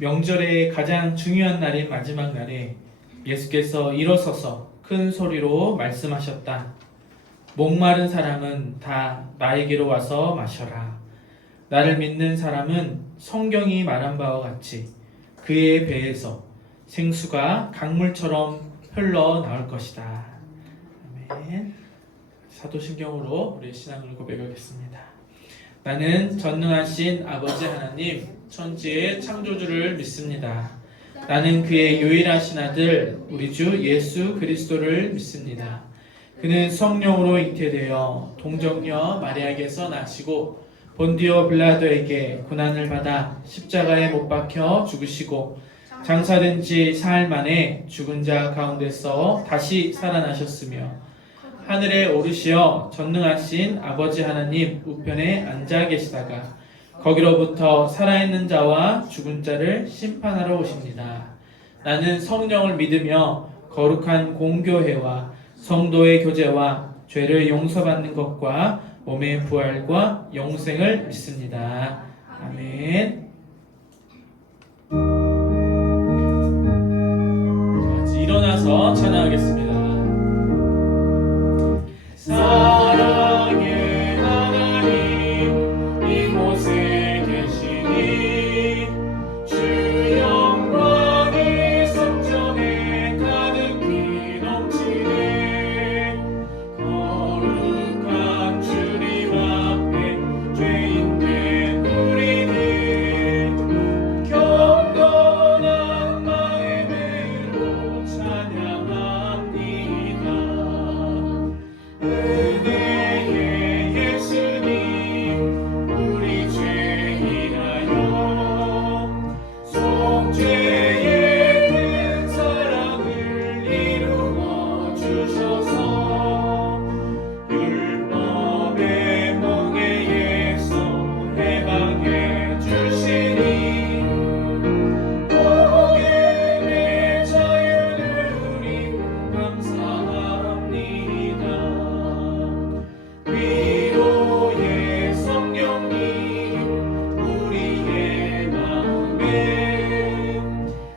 명절의 가장 중요한 날인 마지막 날에 예수께서 일어서서 큰 소리로 말씀하셨다. 목마른 사람은 다 나에게로 와서 마셔라. 나를 믿는 사람은 성경이 말한 바와 같이 그의 배에서 생수가 강물처럼 흘러나올 것이다. 아멘. 사도신경으로 우리의 신앙을 고백하겠습니다. 나는 전능하신 아버지 하나님, 천지의 창조주를 믿습니다. 나는 그의 유일하신 아들, 우리 주 예수 그리스도를 믿습니다. 그는 성령으로 잉태되어 동정녀 마리아에게서 나시고 본디오 빌라도에게 고난을 받아 십자가에 못 박혀 죽으시고 장사된 지 사흘 만에 죽은 자 가운데서 다시 살아나셨으며 하늘에 오르시어 전능하신 아버지 하나님 우편에 앉아 계시다가 거기로부터 살아있는 자와 죽은 자를 심판하러 오십니다. 나는 성령을 믿으며 거룩한 공교회와 성도의 교제와 죄를 용서받는 것과 몸의 부활과 영생을 믿습니다. 아멘. 자, 일어나서 찬양하겠습니다. 사랑의 하나님 이곳에 계시니 주 영광이 성전에 가득히 넘치네. 거룩한 주님 앞에 죄인된 우리는 경건한 마음으로 찬양합니다. 은혜의 예수님 우리 죄 인하여 속죄의 큰 사랑을 이루어 주셔서 율법의 멍에에서 해방해 주시니 복음의 자유를 우리 감사합니다. 위로의 성령님 우리의 마음에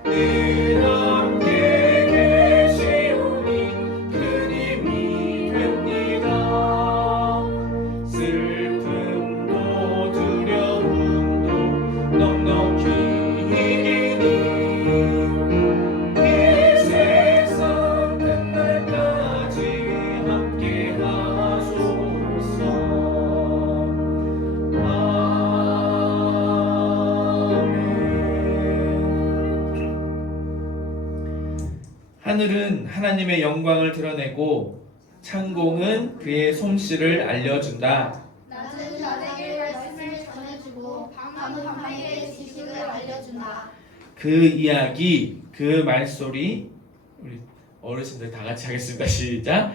늘 함께 계시오니 큰 힘이 됩니다. 슬픔도 두려움도 넉넉히 이기니 이 세상 끝날까지 함께 하소서. 아멘. 하늘은 하나님의 영광을 드러내고 창공은 그의 솜씨를 알려준다. 낮은 자에게 말씀을 전해주고 밤은 밤에게 지식을 알려준다. 그 이야기, 그 말소리, 우리 어르신들 다 같이 하겠습니다. 시작.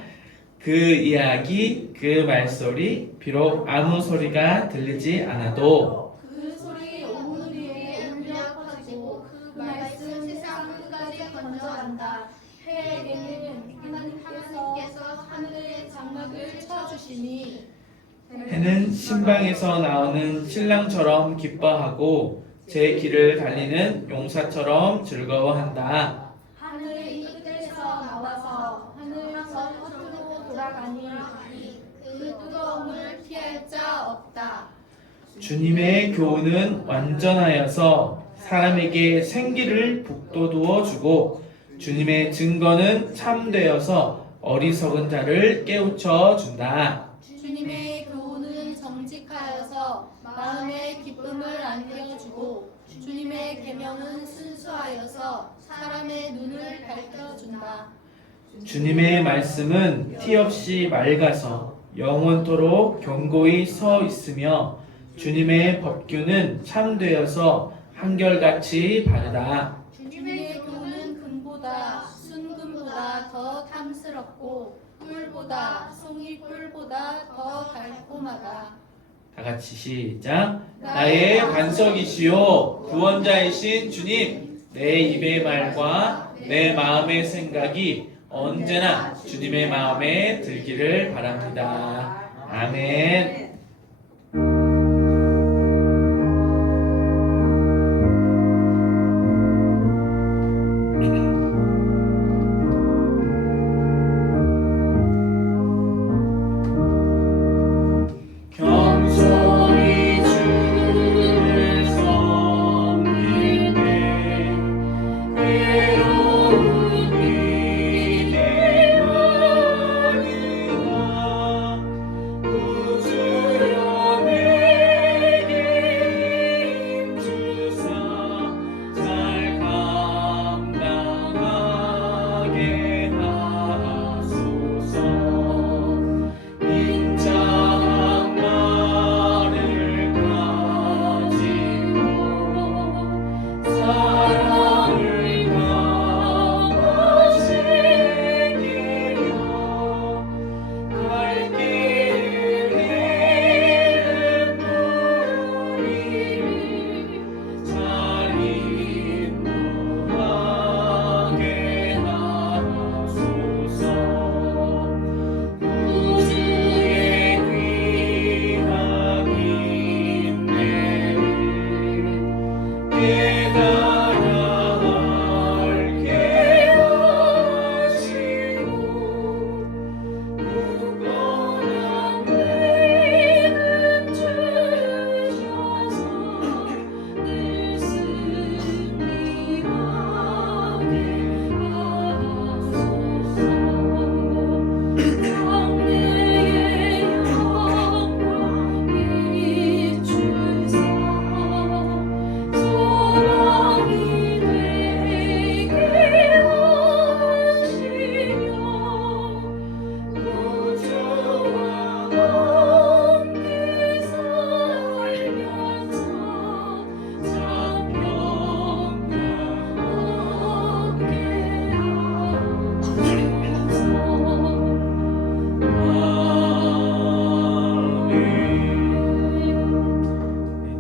그 이야기, 그 말소리, 비록 아무 소리가 들리지 않아도 그 소리 온 위에 울려 퍼지고 그 말씀 세상 끝까지 번져간다. 해에게는 하나님께서 하늘의 장막을 쳐주시니 해는 신방에서 나오는 신랑처럼 기뻐하고 제 길을 달리는 용사처럼 즐거워한다. 하늘의 끝에서 나와서 하늘에서 끝으로 돌아가니 그 뜨거움을 피할 자 없다. 주님의 교훈은 완전하여서 사람에게 생기를 북돋워 주고 주님의 증거는 참되어서 어리석은 자를 깨우쳐 준다. 주님의 교훈은 정직하여서 마음의 기쁨을 안겨주고 주님의 계명은 순수하여서 사람의 눈을 밝혀준다. 주님의 말씀은 티 없이 맑아서 영원토록 견고히 서 있으며 주님의 법규는 참되어서 한결같이 바르다. 주님의 교훈은 금보다 순금보다 더 탐스럽고 꿀보다 송이꿀보다 더 달콤하다. 다 같이 시작. 나의 반석이시요 구원자이신 주님, 내 입의 말과 내 마음의 생각이 언제나 주님의 마음에 들기를 바랍니다. 아멘.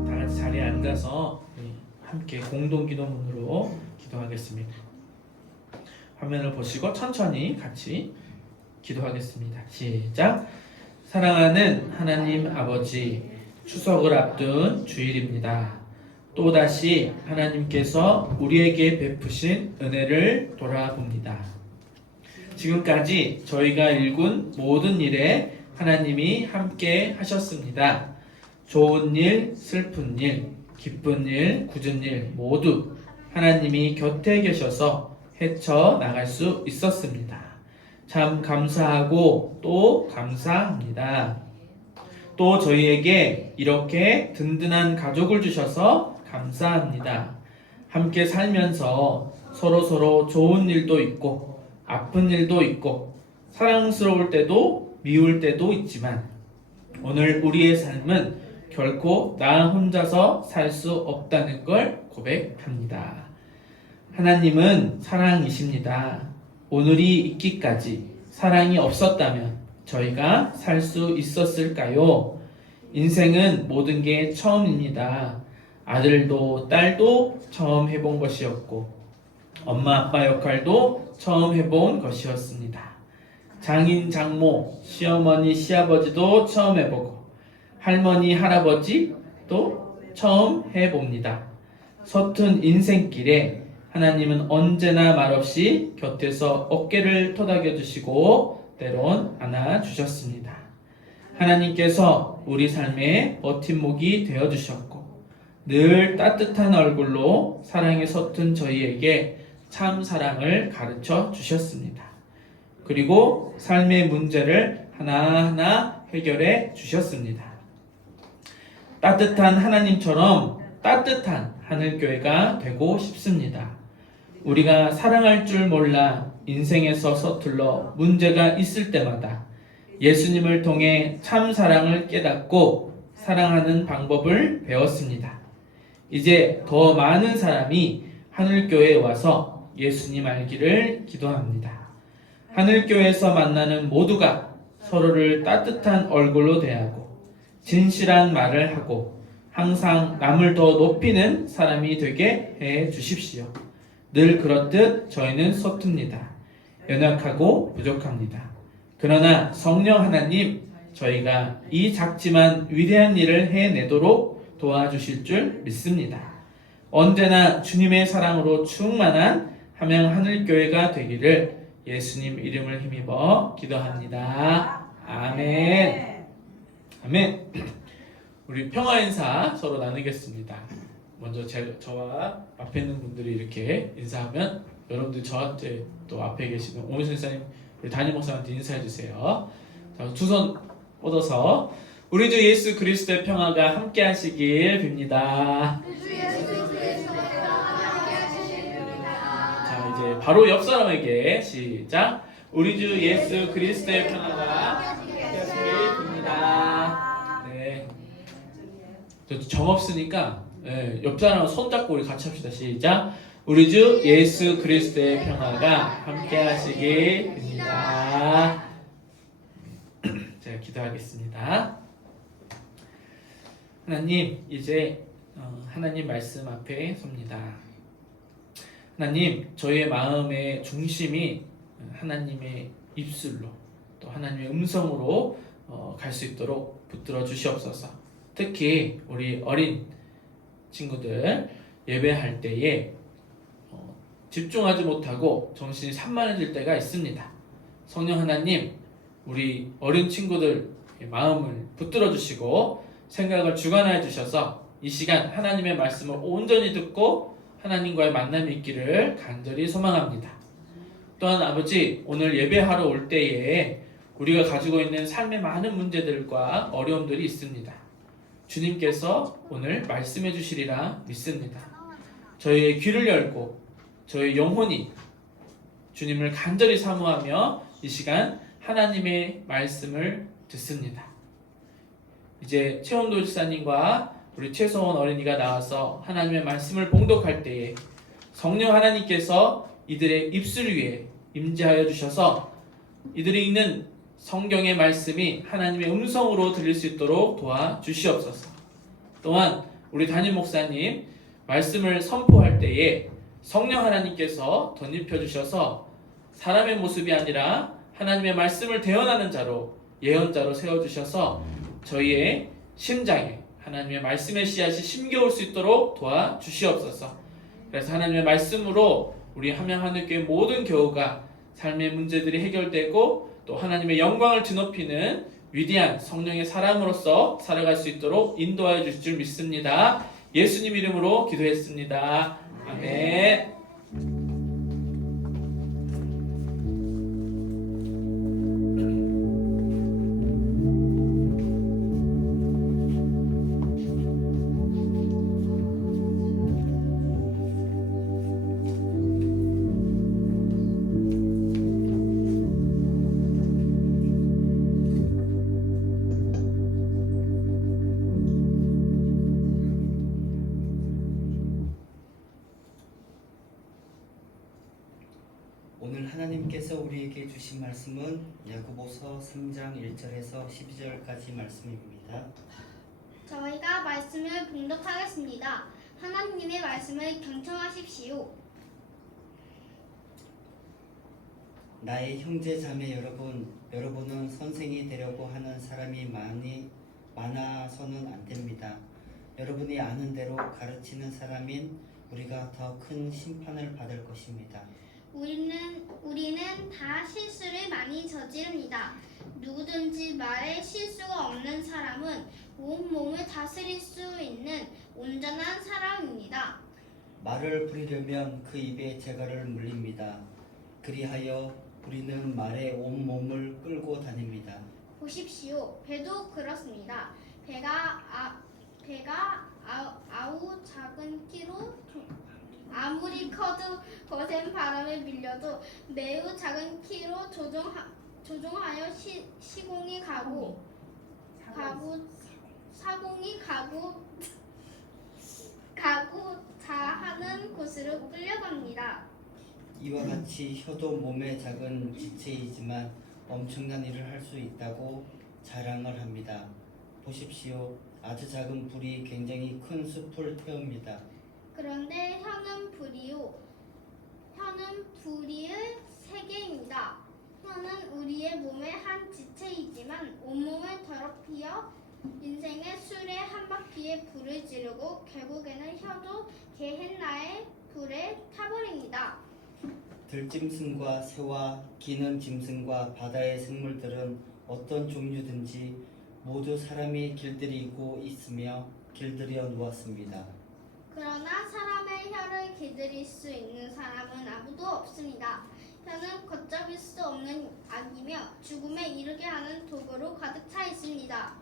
다 같이 자리에 앉아서 함께 공동 기도문으로 기도하겠습니다. 화면을 보시고 천천히 같이 기도하겠습니다. 시작. 사랑하는 하나님 아버지, 추석을 앞둔 주일입니다. 또다시 하나님께서 우리에게 베푸신 은혜를 돌아봅니다. 지금까지 저희가 일군 모든 일에 하나님이 함께 하셨습니다. 좋은 일, 슬픈 일, 기쁜 일, 굳은 일 모두 하나님이 곁에 계셔서 헤쳐나갈 수 있었습니다. 참 감사하고 또 감사합니다. 또 저희에게 이렇게 든든한 가족을 주셔서 감사합니다. 함께 살면서 서로 좋은 일도 있고 아픈 일도 있고 사랑스러울 때도 미울 때도 있지만 오늘 우리의 삶은 결코 나 혼자서 살 수 없다는 걸 고백합니다. 하나님은 사랑이십니다. 오늘이 있기까지 사랑이 없었다면 저희가 살 수 있었을까요? 인생은 모든 게 처음입니다. 아들도 딸도 처음 해본 것이었고 엄마 아빠 역할도 처음 해본 것이었습니다. 장인 장모 시어머니 시아버지도 처음 해보고 할머니 할아버지도 처음 해봅니다. 서툰 인생길에 하나님은 언제나 말없이 곁에서 어깨를 토닥여 주시고 때론 안아주셨습니다. 하나님께서 우리 삶의 버팀목이 되어주셨고 늘 따뜻한 얼굴로 사랑에 서툰 저희에게 참 사랑을 가르쳐 주셨습니다. 그리고 삶의 문제를 하나하나 해결해 주셨습니다. 따뜻한 하나님처럼 따뜻한 하늘교회가 되고 싶습니다. 우리가 사랑할 줄 몰라 인생에서 서툴러 문제가 있을 때마다 예수님을 통해 참 사랑을 깨닫고 사랑하는 방법을 배웠습니다. 이제 더 많은 사람이 하늘교회에 와서 예수님 알기를 기도합니다. 하늘교회에서 만나는 모두가 서로를 따뜻한 얼굴로 대하고 진실한 말을 하고 항상 남을 더 높이는 사람이 되게 해 주십시오. 늘 그렇듯 저희는 서툽니다. 연약하고 부족합니다. 그러나 성령 하나님, 저희가 이 작지만 위대한 일을 해내도록 도와주실 줄 믿습니다. 언제나 주님의 사랑으로 충만한 함양 하늘교회가 되기를 예수님 이름을 힘입어 기도합니다. 아멘. 아멘. 우리 평화 인사 서로 나누겠습니다. 먼저 저와 앞에 있는 분들이 이렇게 인사하면 여러분들 저한테 또 앞에 계시는 오미 선생님, 우리 담임 목사한테 인사해 주세요. 두 손 뻗어서 우리 주 예수 그리스도의 평화가 함께 하시길 빕니다. 자, 이제 바로 옆 사람에게 시작. 우리 주 예수 그리스도의 평화가 함께 하시길 빕니다. 네. 정 없으니까 옆 사람 손 잡고 우리 같이 합시다. 시작. 우리 주 예수 그리스도의 평화가 함께 하시길 빕니다. 제가 기도하겠습니다. 하나님, 이제 하나님 말씀 앞에 섭니다. 하나님, 저희의 마음의 중심이 하나님의 입술로 또 하나님의 음성으로 갈 수 있도록 붙들어 주시옵소서. 특히 우리 어린 친구들 예배할 때에 집중하지 못하고 정신이 산만해질 때가 있습니다. 성령 하나님, 우리 어린 친구들 마음을 붙들어 주시고 생각을 주관하여 주셔서 이 시간 하나님의 말씀을 온전히 듣고 하나님과의 만남이 있기를 간절히 소망합니다. 또한 아버지, 오늘 예배하러 올 때에 우리가 가지고 있는 삶의 많은 문제들과 어려움들이 있습니다. 주님께서 오늘 말씀해 주시리라 믿습니다. 저희의 귀를 열고 저희 영혼이 주님을 간절히 사모하며 이 시간 하나님의 말씀을 듣습니다. 이제 최원도 지사님과 우리 최소원 어린이가 나와서 하나님의 말씀을 봉독할 때에 성령 하나님께서 이들의 입술 위에 임재하여 주셔서 이들이 읽는 성경의 말씀이 하나님의 음성으로 들릴 수 있도록 도와주시옵소서. 또한 우리 담임 목사님 말씀을 선포할 때에 성령 하나님께서 덧입혀 주셔서 사람의 모습이 아니라 하나님의 말씀을 대언하는 자로 예언자로 세워주셔서 저희의 심장에 하나님의 말씀의 씨앗이 심겨올 수 있도록 도와주시옵소서. 그래서 하나님의 말씀으로 우리 함양하늘교회 모든 교우가 삶의 문제들이 해결되고 또 하나님의 영광을 드높이는 위대한 성령의 사람으로서 살아갈 수 있도록 인도하여 주실 줄 믿습니다. 예수님 이름으로 기도했습니다. 아멘. 오늘 하나님께서 우리에게 주신 말씀은 야고보서 3장 1절에서 12절까지 말씀입니다. 저희가 말씀을 봉독하겠습니다. 하나님의 말씀을 경청하십시오. 나의 형제 자매 여러분은 선생이 되려고 하는 사람이 많아서는 안 됩니다. 여러분이 아는 대로 가르치는 사람인 우리가 더 큰 심판을 받을 것입니다. 우리는 다 실수를 많이 저지릅니다. 누구든지 말에 실수가 없는 사람은 온 몸을 다스릴 수 있는 온전한 사람입니다. 말을 부리려면 그 입에 재갈을 물립니다. 그리하여 우리는 말에 온 몸을 끌고 다닙니다. 보십시오. 배도 그렇습니다. 배가 아우 작은 키로 아무리 커도 거센 바람에 밀려도 매우 작은 키로 조종하여 사공이 가고자 하는 곳으로 끌려갑니다. 이와 같이 혀도 몸의 작은 지체이지만 엄청난 일을 할 수 있다고 자랑을 합니다. 보십시오. 아주 작은 불이 굉장히 큰 숲을 태웁니다. 그런데 혀는 불의의 세계입니다. 혀는 우리의 몸의 한 지체이지만 온몸을 더럽히어 인생의 수레 한 바퀴에 불을 지르고 결국에는 혀도 게헨나의 불에 타버립니다. 들짐승과 새와 기는 짐승과 바다의 생물들은 어떤 종류든지 모두 사람이 길들이고 있으며 길들여 놓았습니다. 그러나 사람의 혀를 길들일 수 있는 사람은 아무도 없습니다. 혀는 걷잡을 수 없는 악이며 죽음에 이르게 하는 도구로 가득 차 있습니다.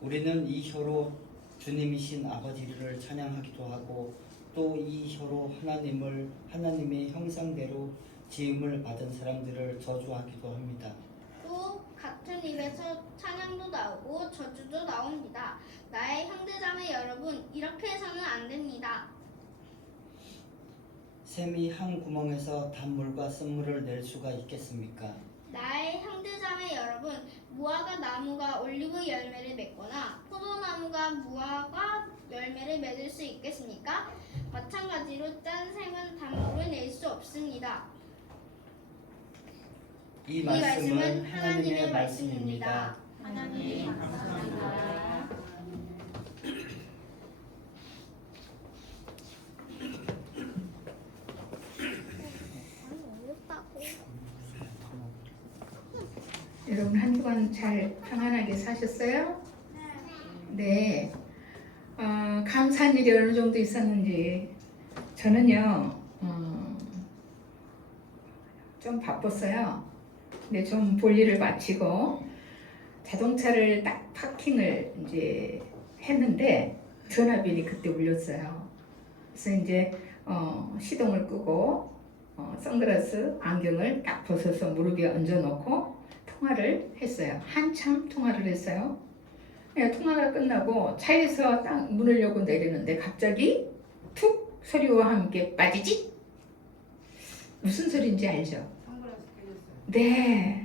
우리는 이 혀로 주님이신 아버지를 찬양하기도 하고 또 이 혀로 하나님의 형상대로 지음을 받은 사람들을 저주하기도 합니다. 또 같은 입에서 찬양도 나오고 저주도 나옵니다. 나의 형제자매 여러분, 이렇게 해서는 안 됩니다. 샘이 한 구멍에서 단물과 쓴물을 낼 수가 있겠습니까? 나의 형제자매 여러분, 무화과 나무가 올리브 열매를 맺거나 포도나무가 무화과 열매를 맺을 수 있겠습니까? 마찬가지로 짠 샘은 단물을 낼 수 없습니다. 이 말씀은 하나님의 말씀입니다. 하나님 감사합니다. 여러분 한 주간 잘 평안하게 사셨어요? 네. 감사한 일이 어느 정도 있었는지 저는요 좀 바빴어요. 근데 좀 볼일을 마치고 자동차를 딱 파킹을 이제 했는데 전화벨이 그때 울렸어요. 그래서 이제 시동을 끄고 선글라스 안경을 딱 벗어서 무릎에 얹어놓고 통화를 했어요. 한참 통화를 했어요. 통화가 끝나고 차에서 딱 문을 열고 내리는데 갑자기 툭 소리와 함께 빠지지? 무슨 소리인지 알죠? 네.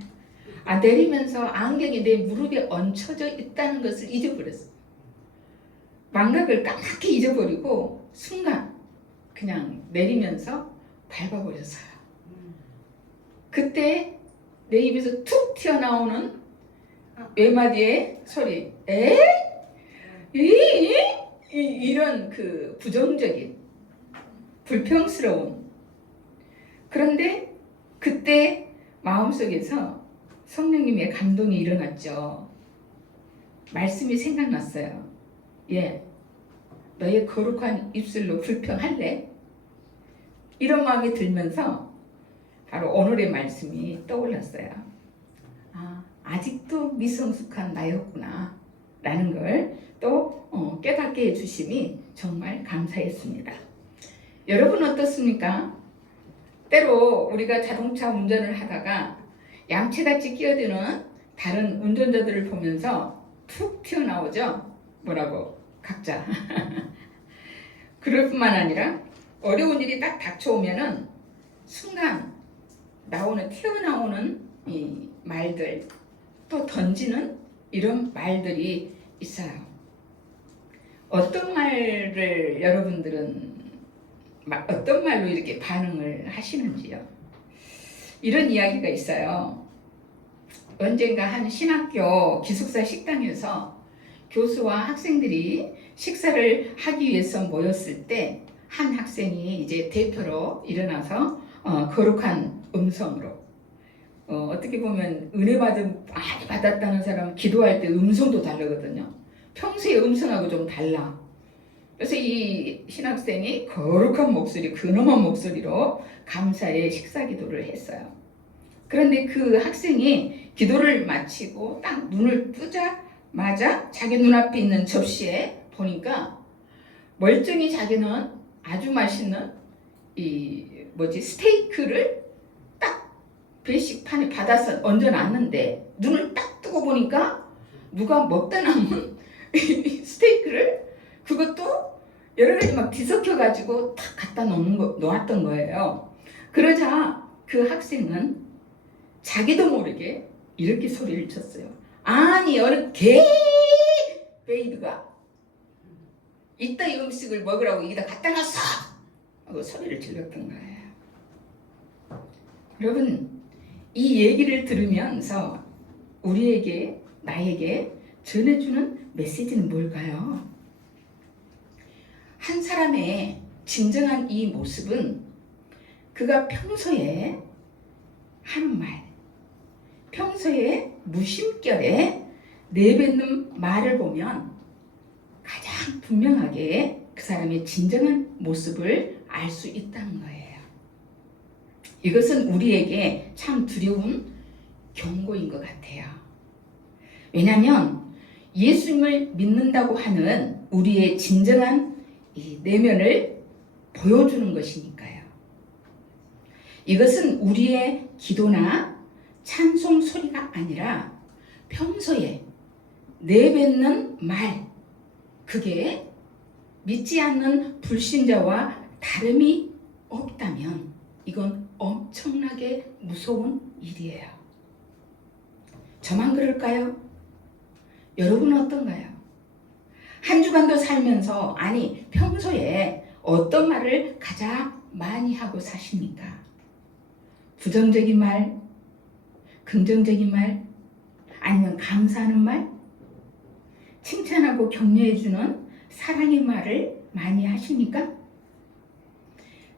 내리면서 안경이 내 무릎에 얹혀져 있다는 것을 잊어버렸어. 망각을 까맣게 잊어버리고 순간 그냥 내리면서 밟아버렸어요. 그때 내 입에서 툭 튀어나오는 외마디의 소리, 에? 이런 그 부정적인 불평스러운. 그런데 그때 마음속에서 성령님의 감동이 일어났죠. 말씀이 생각났어요. 예, 너의 거룩한 입술로 불평할래? 이런 마음이 들면서 바로 오늘의 말씀이 떠올랐어요. 아직도 미성숙한 나였구나 라는 걸 또 깨닫게 해주심이 정말 감사했습니다. 여러분 어떻습니까? 때로 우리가 자동차 운전을 하다가 양치같이 끼어드는 다른 운전자들을 보면서 툭 튀어나오죠? 뭐라고? 각자. 그럴 뿐만 아니라 어려운 일이 딱 닥쳐오면은 순간 튀어나오는 이 말들, 또 던지는 이런 말들이 있어요. 어떤 말을 여러분들은 어떤 말로 이렇게 반응을 하시는지요? 이런 이야기가 있어요. 언젠가 한 신학교 기숙사 식당에서 교수와 학생들이 식사를 하기 위해서 모였을 때 한 학생이 이제 대표로 일어나서 거룩한 음성으로 어떻게 보면 은혜 많이 받았다는 사람은 기도할 때 음성도 다르거든요. 평소의 음성하고 좀 달라. 그래서 이 신학생이 거룩한 목소리, 근엄한 목소리로 감사의 식사 기도를 했어요. 그런데 그 학생이 기도를 마치고 딱 눈을 뜨자마자 자기 눈앞에 있는 접시에 보니까 멀쩡히 자기는 아주 맛있는 스테이크를 딱 배식판에 받아서 얹어놨는데 눈을 딱 뜨고 보니까 누가 먹다 남은 스테이크를 그것도 여러 가지 막 뒤섞여가지고 탁 갖다 놓았던 거예요. 그러자 그 학생은 자기도 모르게 이렇게 소리를 쳤어요. 아니 어느 베이드가 이따 이 음식을 먹으라고 여기다 갖다 놨어! 하고 소리를 질렀던 거예요. 여러분, 이 얘기를 들으면서 나에게 전해주는 메시지는 뭘까요? 한 사람의 진정한 이 모습은 그가 평소에 하는 말, 평소에 무심결에 내뱉는 말을 보면 가장 분명하게 그 사람의 진정한 모습을 알 수 있다는 거예요. 이것은 우리에게 참 두려운 경고인 것 같아요. 왜냐하면 예수님을 믿는다고 하는 우리의 진정한 이 내면을 보여주는 것이니까요. 이것은 우리의 기도나 찬송 소리가 아니라 평소에 내뱉는 말, 그게 믿지 않는 불신자와 다름이 없다면 이건 엄청나게 무서운 일이에요. 저만 그럴까요? 여러분은 어떤가요? 한 주간도 살면서 평소에 어떤 말을 가장 많이 하고 사십니까? 부정적인 말, 긍정적인 말, 아니면 감사하는 말, 칭찬하고 격려해주는 사랑의 말을 많이 하십니까?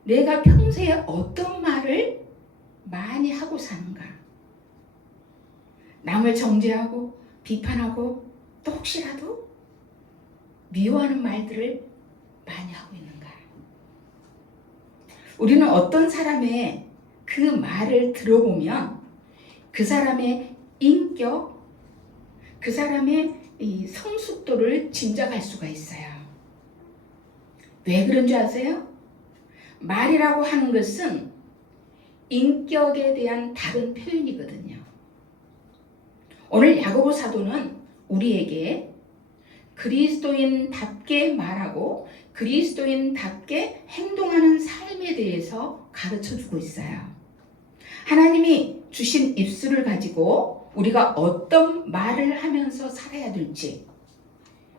내가 평소에 어떤 말을 많이 하고 사는가? 남을 정죄하고 비판하고 또 혹시라도 미워하는 말들을 많이 하고 있는가? 우리는 어떤 사람의 그 말을 들어보면 그 사람의 인격, 그 사람의 이 성숙도를 짐작할 수가 있어요. 왜 그런 줄 아세요? 말이라고 하는 것은 인격에 대한 다른 표현이거든요. 오늘 야고보 사도는 우리에게 그리스도인답게 말하고 그리스도인답게 행동하는 삶에 대해서 가르쳐주고 있어요. 하나님이 주신 입술을 가지고 우리가 어떤 말을 하면서 살아야 될지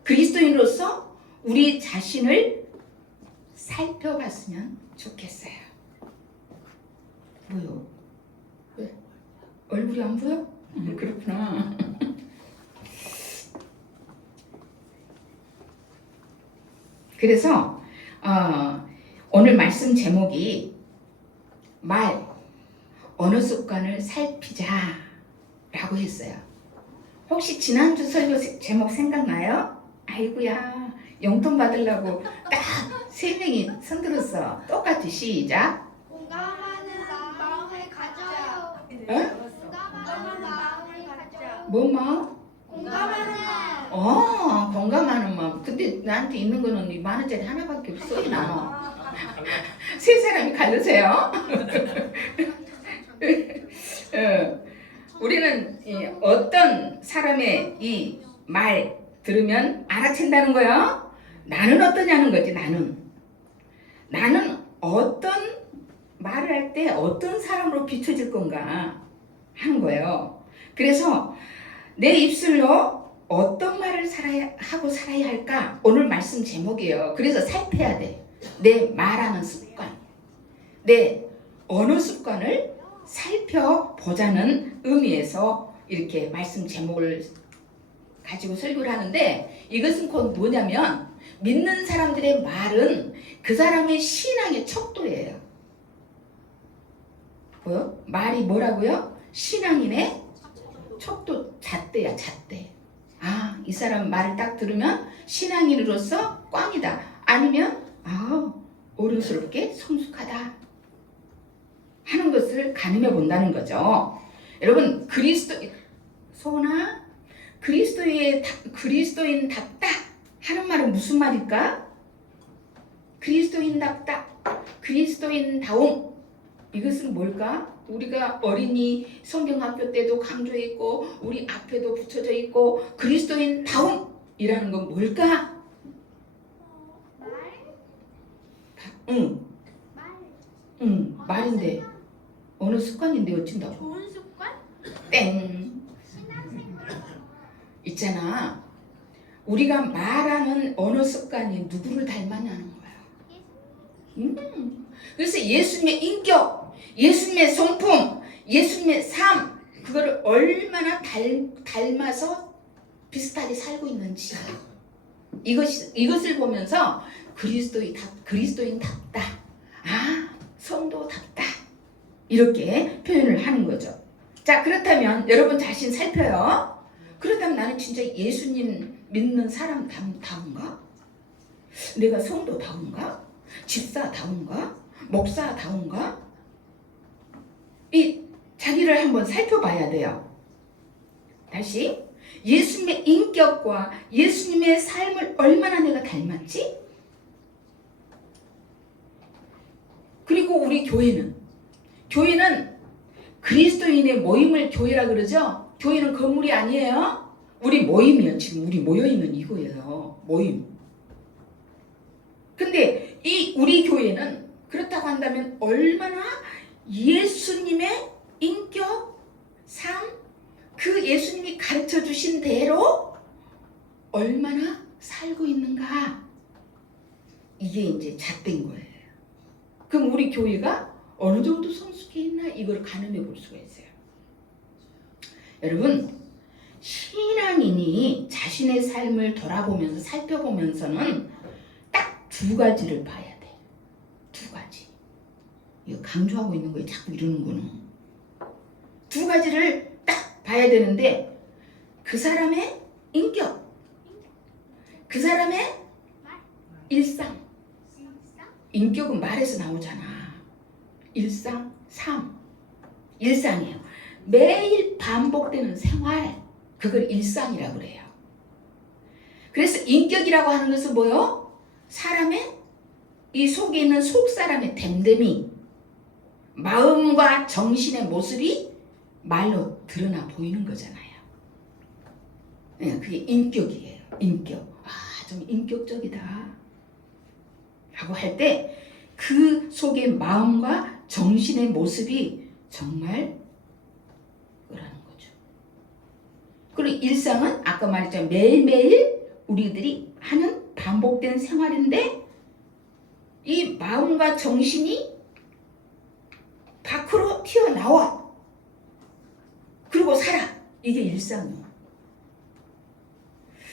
그리스도인으로서 우리 자신을 살펴봤으면 좋겠어요. 뭐요? 왜? 얼굴이 안 보여? 그렇구나. 그래서 오늘 말씀 제목이 언어 습관을 살피자라고 했어요. 혹시 지난주 설교 제목 생각나요? 아이고야, 용돈 받으려고 딱 3명이 손들었어. 똑같이 시작. 공감하는 마음을 가져요. 어? 공감하는 마음을 가져. 뭐 마음? 공감하는 공감하는 마음. 근데 나한테 있는 거는 이 10,000원짜리 하나밖에 없어. 나눠. 세 사람이 갈르세요. 우리는 어떤 사람의 이 말 들으면 알아챈다는 거야. 나는 어떠냐는 거지. 나는 어떤 말을 할 때 어떤 사람으로 비춰질 건가 하는 거예요. 그래서 내 입술로 어떤 말을 하고 살아야 할까? 오늘 말씀 제목이에요. 그래서 살펴야 돼. 내 말하는 습관, 내 언어 습관을 살펴보자는 의미에서 이렇게 말씀 제목을 가지고 설교를 하는데, 이것은 곧 뭐냐면 믿는 사람들의 말은 그 사람의 신앙의 척도예요. 뭐요? 말이 뭐라고요? 신앙인의 척도, 잣대야, 잣대. 이 사람 말을 딱 들으면 신앙인으로서 꽝이다. 아니면 어른스럽게 성숙하다 하는 것을 가늠해 본다는 거죠. 여러분, 그리스도인답다 하는 말은 무슨 말일까? 그리스도인답다, 그리스도인다움, 이것은 뭘까? 우리가 어린이 성경학교 때도 강조했고 우리 앞에도 붙여져 있고, 그리스도인다움이라는 건 뭘까? 말인데 어느 습관인데 어쩐다고? 좋은 습관? 땡. 신앙생활. 있잖아, 우리가 말하는 언어 습관이 누구를 닮았냐는 거야. 그래서 예수님의 인격, 예수님의 성품, 예수님의 삶, 그거를 얼마나 닮아서 비슷하게 살고 있는지, 이것을 보면서 그리스도인답다, 성도답다, 이렇게 표현을 하는 거죠. 자, 그렇다면 여러분 자신 살펴요. 그렇다면 나는 진짜 예수님 믿는 사람 다운가? 내가 성도다운가? 집사다운가? 목사다운가? 이 자기를 한번 살펴봐야 돼요. 다시, 예수님의 인격과 예수님의 삶을 얼마나 내가 닮았지? 그리고 우리 교회는 그리스도인의 모임을 교회라 그러죠? 교회는 건물이 아니에요. 우리 모임이에요. 지금 우리 모여있는 이거예요. 모임. 근데 이 우리 교회는 그렇다고 한다면 얼마나 예수님의 인격, 삶, 그 예수님이 가르쳐 주신 대로 얼마나 살고 있는가, 이게 이제 잣된 거예요. 그럼 우리 교회가 어느 정도 성숙해 있나, 이걸 가늠해 볼 수가 있어요. 여러분, 신앙인이 자신의 삶을 돌아보면서 살펴보면서는 딱 2가지를 봐야 돼. 2가지. 이거 강조하고 있는 거예요. 자꾸 이러는 거는. 2가지를 딱 봐야 되는데, 그 사람의 인격, 그 사람의 일상. 인격은 말에서 나오잖아. 일상, 삶. 일상이에요. 매일 반복되는 생활, 그걸 일상이라고 그래요. 그래서 인격이라고 하는 것은 뭐요? 사람의 이 속에 있는 속사람의 됨됨이, 마음과 정신의 모습이 말로 드러나 보이는 거잖아요. 네, 그게 인격이에요. 인격. 좀 인격적이다 라고 할 때 그 속의 마음과 정신의 모습이 정말 뭐라는 거죠. 그리고 일상은 아까 말했죠. 매일매일 우리들이 하는 반복된 생활인데 이 마음과 정신이 밖으로 튀어나와. 그리고 살아. 이게 일상이에요.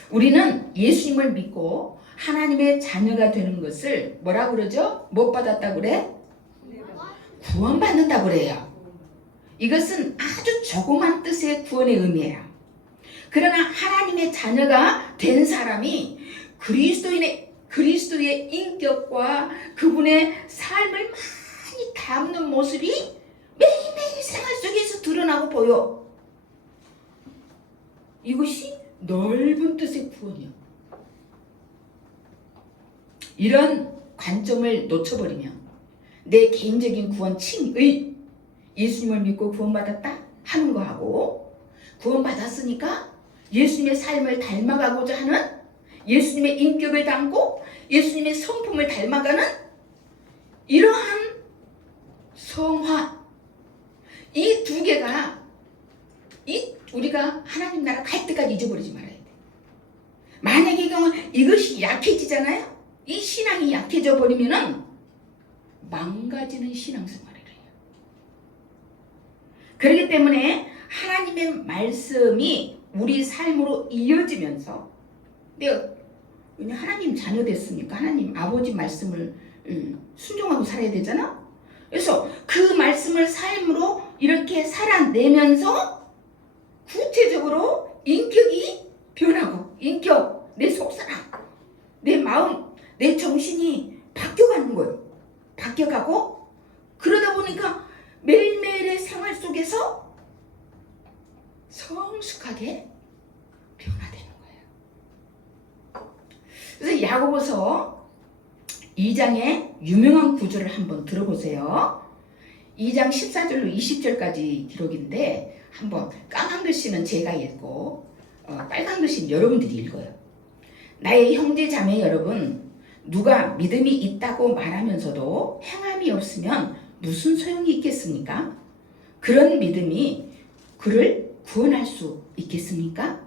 우리는 예수님을 믿고 하나님의 자녀가 되는 것을 뭐라 그러죠? 못 받았다 그래? 구원받는다 그래요. 이것은 아주 조그만 뜻의 구원의 의미예요. 그러나 하나님의 자녀가 된 사람이 그리스도의 인격과 그분의 삶을 많이 담는 모습이 매일매일 생활 속에서 드러나고 보여. 이것이 넓은 뜻의 구원이야. 이런 관점을 놓쳐버리면 내 개인적인 구원 칭의, 예수님을 믿고 구원받았다 하는 거하고 구원받았으니까 예수님의 삶을 닮아가고자 하는, 예수님의 인격을 담고 예수님의 성품을 닮아가는 이러한 성화, 이 두 개가 우리가 하나님 나라 갈 때까지 잊어버리지 말아야 돼. 만약에 이것이 약해지잖아요. 이 신앙이 약해져 버리면은 망가지는 신앙생활이래요. 그렇기 때문에 하나님의 말씀이 우리 삶으로 이어지면서 내가 하나님 자녀 됐으니까 하나님 아버지 말씀을 순종하고 살아야 되잖아. 그래서 그 말씀을 삶으로 이렇게 살아내면서 구체적으로 인격이 변하고, 인격, 내 속사람, 내 마음, 내 정신이 바뀌어가는 거예요. 바뀌어가고, 그러다 보니까 매일매일의 생활 속에서 성숙하게 변화되는 거예요. 그래서 야고보서 2장의 유명한 구절을 한번 들어보세요. 2장 14절로 20절까지 기록인데 한번 까만 글씨는 제가 읽고 빨간 글씨는 여러분들이 읽어요. 나의 형제 자매 여러분, 누가 믿음이 있다고 말하면서도 행함이 없으면 무슨 소용이 있겠습니까? 그런 믿음이 그를 구원할 수 있겠습니까?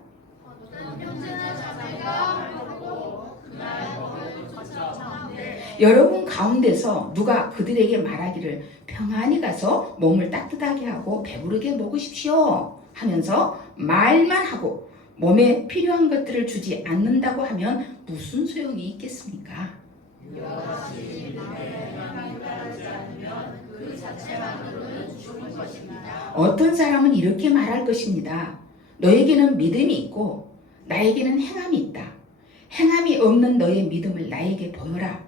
여러분 가운데서 누가 그들에게 말하기를 평안히 가서 몸을 따뜻하게 하고 배부르게 먹으십시오 하면서 말만 하고 몸에 필요한 것들을 주지 않는다고 하면 무슨 소용이 있겠습니까? 어떤 사람은 이렇게 말할 것입니다. 너에게는 믿음이 있고 나에게는 행함이 있다. 행함이 없는 너의 믿음을 나에게 보여라.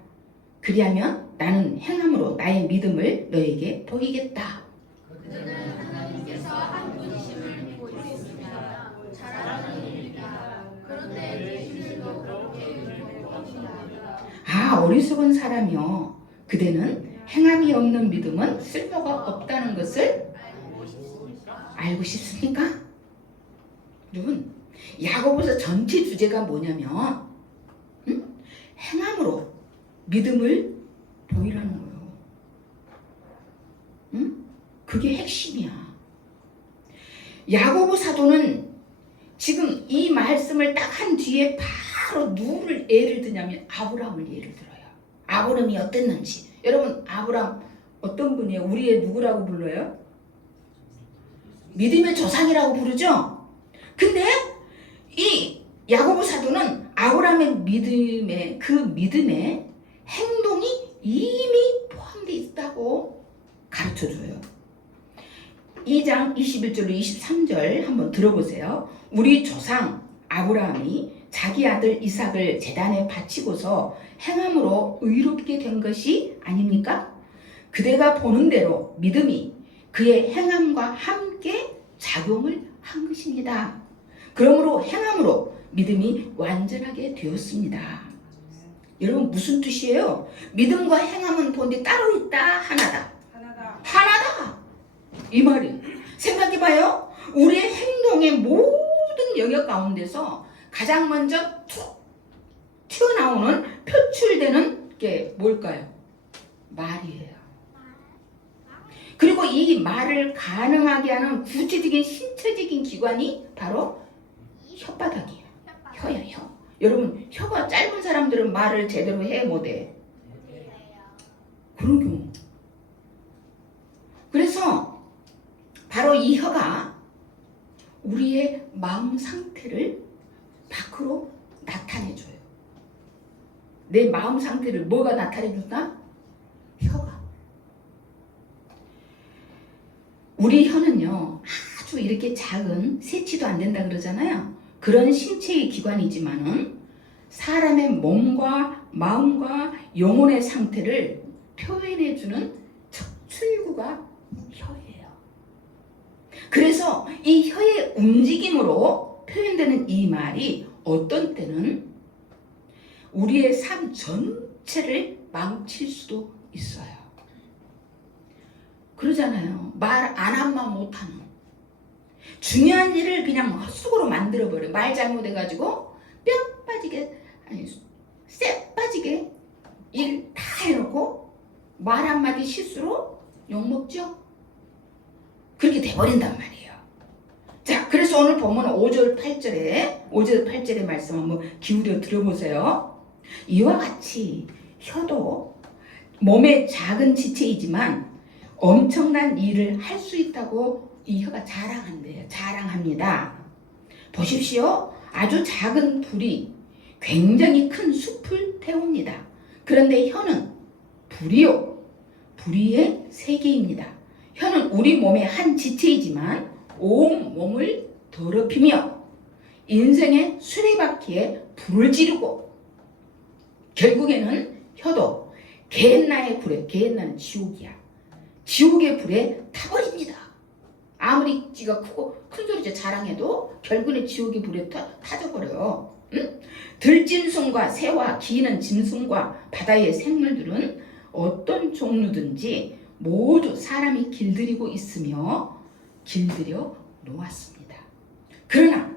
그리하면 나는 행함으로 나의 믿음을 너에게 보이겠다. 그들은 하나님께서 한 분이심을 믿고 있습니다. 잘하는 일입니다. 그런데 죄인들도 그렇게 믿고 없습니다. 아, 어리석은 사람이여. 그대는 행함이 없는 믿음은 쓸모가 없다는 것을 알고 싶습니까? 여러분, 야고보서 전체 주제가 뭐냐면 행함으로 믿음을 보이라는 거예요. 그게 핵심이야. 야고보 사도는 지금 이 말씀을 딱 한 뒤에 바로 누구를 예를 드냐면 아브라함을 예를 들어요. 아브라함이 어땠는지. 여러분, 아브라함 어떤 분이에요? 우리의 누구라고 불러요? 믿음의 조상이라고 부르죠? 근데 이 야고보 사도는 아브라함의 믿음의 그 믿음에 행동이 이미 포함되어 있다고 가르쳐줘요. 2장 21절로 23절 한번 들어보세요. 우리 조상 아브라함이 자기 아들 이삭을 제단에 바치고서 행함으로 의롭게 된 것이 아닙니까? 그대가 보는 대로 믿음이 그의 행함과 함께 작용을 한 것입니다. 그러므로 행함으로 믿음이 완전하게 되었습니다. 여러분, 무슨 뜻이에요? 믿음과 행함은 본디 따로 있다, 하나다. 하나다. 이 말이. 생각해봐요. 우리의 행동의 모든 영역 가운데서 가장 먼저 툭 튀어나오는 표출되는 게 뭘까요? 말이에요. 그리고 이 말을 가능하게 하는 구체적인 신체적인 기관이 바로 혓바닥이야. 혀야 혀. 여러분 혀가 짧은 사람들은 말을 제대로 해 못해. 그러죠. 그래서 바로 이 혀가 우리의 마음 상태를 밖으로 나타내줘요. 내 마음 상태를 뭐가 나타내준다? 혀가. 우리 혀는요 아주 이렇게 작은 세치도 안 된다 그러잖아요. 그런 신체의 기관이지만은 사람의 몸과 마음과 영혼의 상태를 표현해주는 척출구가 혀예요. 그래서 이 혀의 움직임으로 표현되는 이 말이 어떤 때는 우리의 삶 전체를 망칠 수도 있어요. 그러잖아요. 말 안 한만 못하는. 중요한 일을 그냥 헛수고로 만들어버려. 말 잘못해가지고 뼈 빠지게, 아니, 쎄 빠지게 일 다 해놓고 말 한마디 실수로 욕먹죠? 그렇게 돼버린단 말이에요. 자, 그래서 오늘 보면 5절 8절의 말씀 한번 기울여 들어보세요. 이와 같이 혀도 몸의 작은 지체이지만 엄청난 일을 할 수 있다고 이 혀가 자랑한대요. 자랑합니다. 보십시오. 아주 작은 불이 굉장히 큰 숲을 태웁니다. 그런데 혀는 불이요. 불의의 세계입니다. 혀는 우리 몸의 한 지체이지만 온 몸을 더럽히며 인생의 수레바퀴에 불을 지르고 결국에는 혀도 게헨나의 불에, 게헨나는 지옥이야. 지옥의 불에 타버립니다. 아무리 지가 크고 큰 소리로 자랑해도 결국에 지옥의 불에 타져버려요. 응? 들짐승과 새와 기는 짐승과 바다의 생물들은 어떤 종류든지 모두 사람이 길들이고 있으며 길들여 놓았습니다. 그러나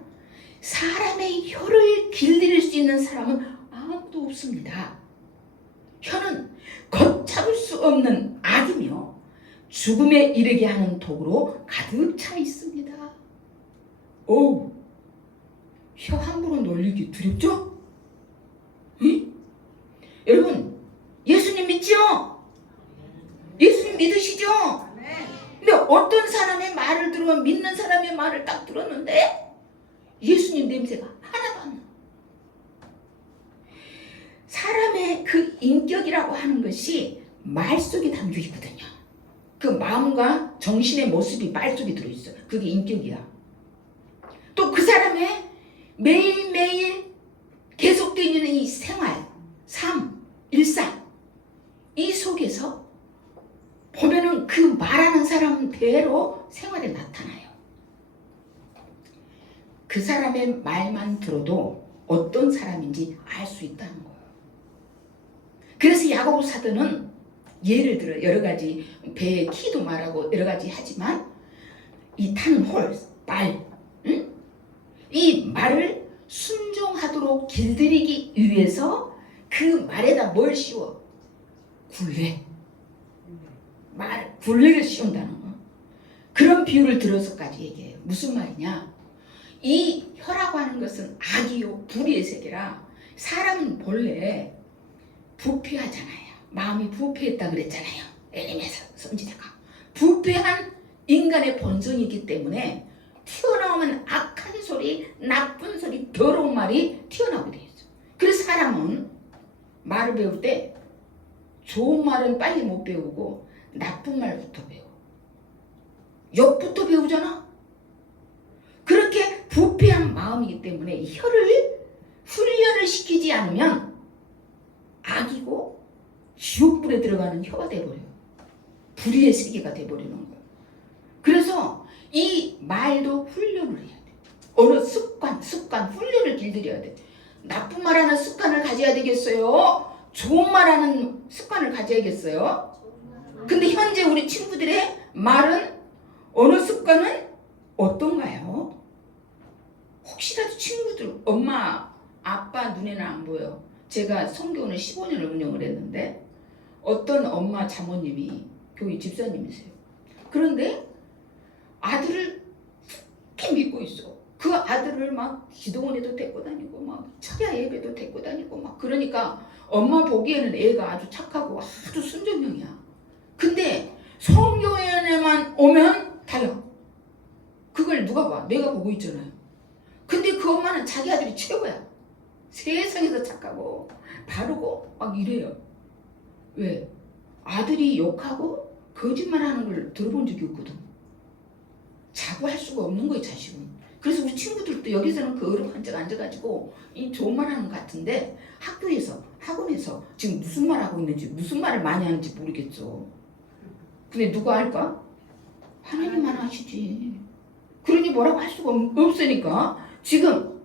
사람의 혀를 길들일 수 있는 사람은 아무도 없습니다. 혀는 걷잡을 수 없는 악이며 죽음에 이르게 하는 독으로 가득 차 있습니다. 오, 혀 함부로 놀리기 두렵죠? 응? 여러분, 예수님 믿죠? 예수님 믿으시죠? 근데 어떤 사람의 말을 들으면 믿는 사람의 말을 딱 들었는데 예수님 냄새가 하나도 안 나. 사람의 그 인격이라고 하는 것이 말 속에 담겨 있거든요. 그 마음과 정신의 모습이 말 속에 들어있어요. 그게 인격이야. 또 그 사람의 매일매일 계속되는 이 생활, 삶, 일상 이 속에서 보면은 그 말하는 사람대로 생활에 나타나요. 그 사람의 말만 들어도 어떤 사람인지 알 수 있다는 거예요. 그래서 야고보 사도는 예를 들어 여러 가지 배의 키도 말하고 여러 가지 하지만 이 타는 홀, 말, 응? 이 말을 순종하도록 길들이기 위해서 그 말에다 뭘 씌워? 굴레. 굴레를 씌운다는 거. 그런 비유를 들어서까지 얘기해요. 무슨 말이냐? 이 혀라고 하는 것은 악이요 불의의 세계라 사람은 본래 부패하잖아요. 마음이 부패했다 그랬잖아요. 에레미야 선지자가 부패한 인간의 본성이기 때문에 튀어나오면 악한 소리, 나쁜 소리, 더러운 말이 튀어나오게 돼 있어. 그래서 사람은 말을 배울 때 좋은 말은 빨리 못 배우고 나쁜 말부터 배워. 욕부터 배우잖아. 그렇게 부패한 마음이기 때문에 혀를 훈련을 시키지 않으면 악이고 지옥불에 들어가는 혀가 돼버려요. 불의의 세계가 돼버리는 거예요. 그래서 이 말도 훈련을 해야 돼. 어느 습관 훈련을 길들여야 돼. 나쁜 말하는 습관을 가져야 되겠어요? 좋은 말하는 습관을 가져야겠어요? 근데 현재 우리 친구들의 말은 어느 습관은 어떤가요? 혹시라도 친구들 엄마 아빠 눈에는 안 보여. 제가 성교원을 15년을 운영을 했는데 어떤 엄마 자모님이 교회 집사님이세요. 그런데 아들을 그렇게 믿고 있어. 그 아들을 막 기도원에도 데리고 다니고 막 철야 예배도 데리고 다니고 막 그러니까 엄마 보기에는 애가 아주 착하고 아주 순종형이야. 근데 성교회에만 오면 달라. 그걸 누가 봐? 내가 보고 있잖아요. 근데 그 엄마는 자기 아들이 최고야. 세상에서 착하고 바르고 막 이래요. 왜? 아들이 욕하고 거짓말하는 걸 들어본 적이 없거든. 자고할 수가 없는 거예요, 자식은. 그래서 우리 친구들도 여기서는 그 어른 한짝 앉아가지고 이 좋은 말 하는 것 같은데 학교에서 학원에서 지금 무슨 말 하고 있는지 무슨 말을 많이 하는지 모르겠죠. 근데 누가 할까? 하나님만 하시지. 그러니 뭐라고 할 수가 없으니까 지금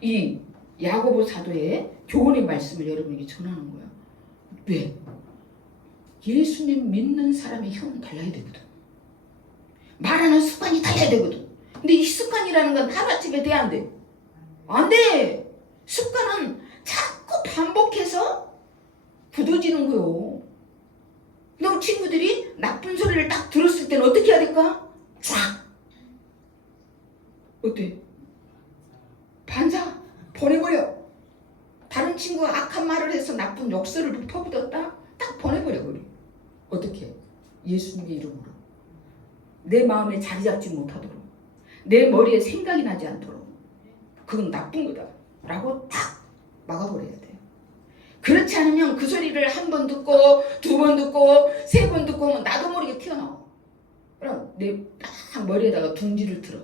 이 야고보 사도의 교훈의 말씀을 여러분에게 전하는 거야. 왜? 예수님 믿는 사람의 혀는 달라야 되거든. 말하는 습관이 달라야 되거든. 근데 이 습관이라는 건 하루아침에 돼야 안 돼. 안 돼. 습관은 자꾸 반복해서 굳어지는 거요. 너 친구들이 나쁜 소리를 딱 들었을 때는 어떻게 해야 될까? 쫙. 어때? 반사. 보내버려. 다른 친구가 악한 말을 해서 나쁜 욕설을 퍼붓었다? 딱 보내버려 버려. 어떻게? 예수님의 이름으로. 내 마음에 자리 잡지 못하도록. 내 머리에 생각이 나지 않도록. 그건 나쁜 거다. 라고 딱 막아버려야 돼요. 그렇지 않으면 그 소리를 한 번 듣고 2번 듣고 3번 듣고 나도 모르게 튀어나와. 그럼 내 딱 머리에다가 둥지를 틀어.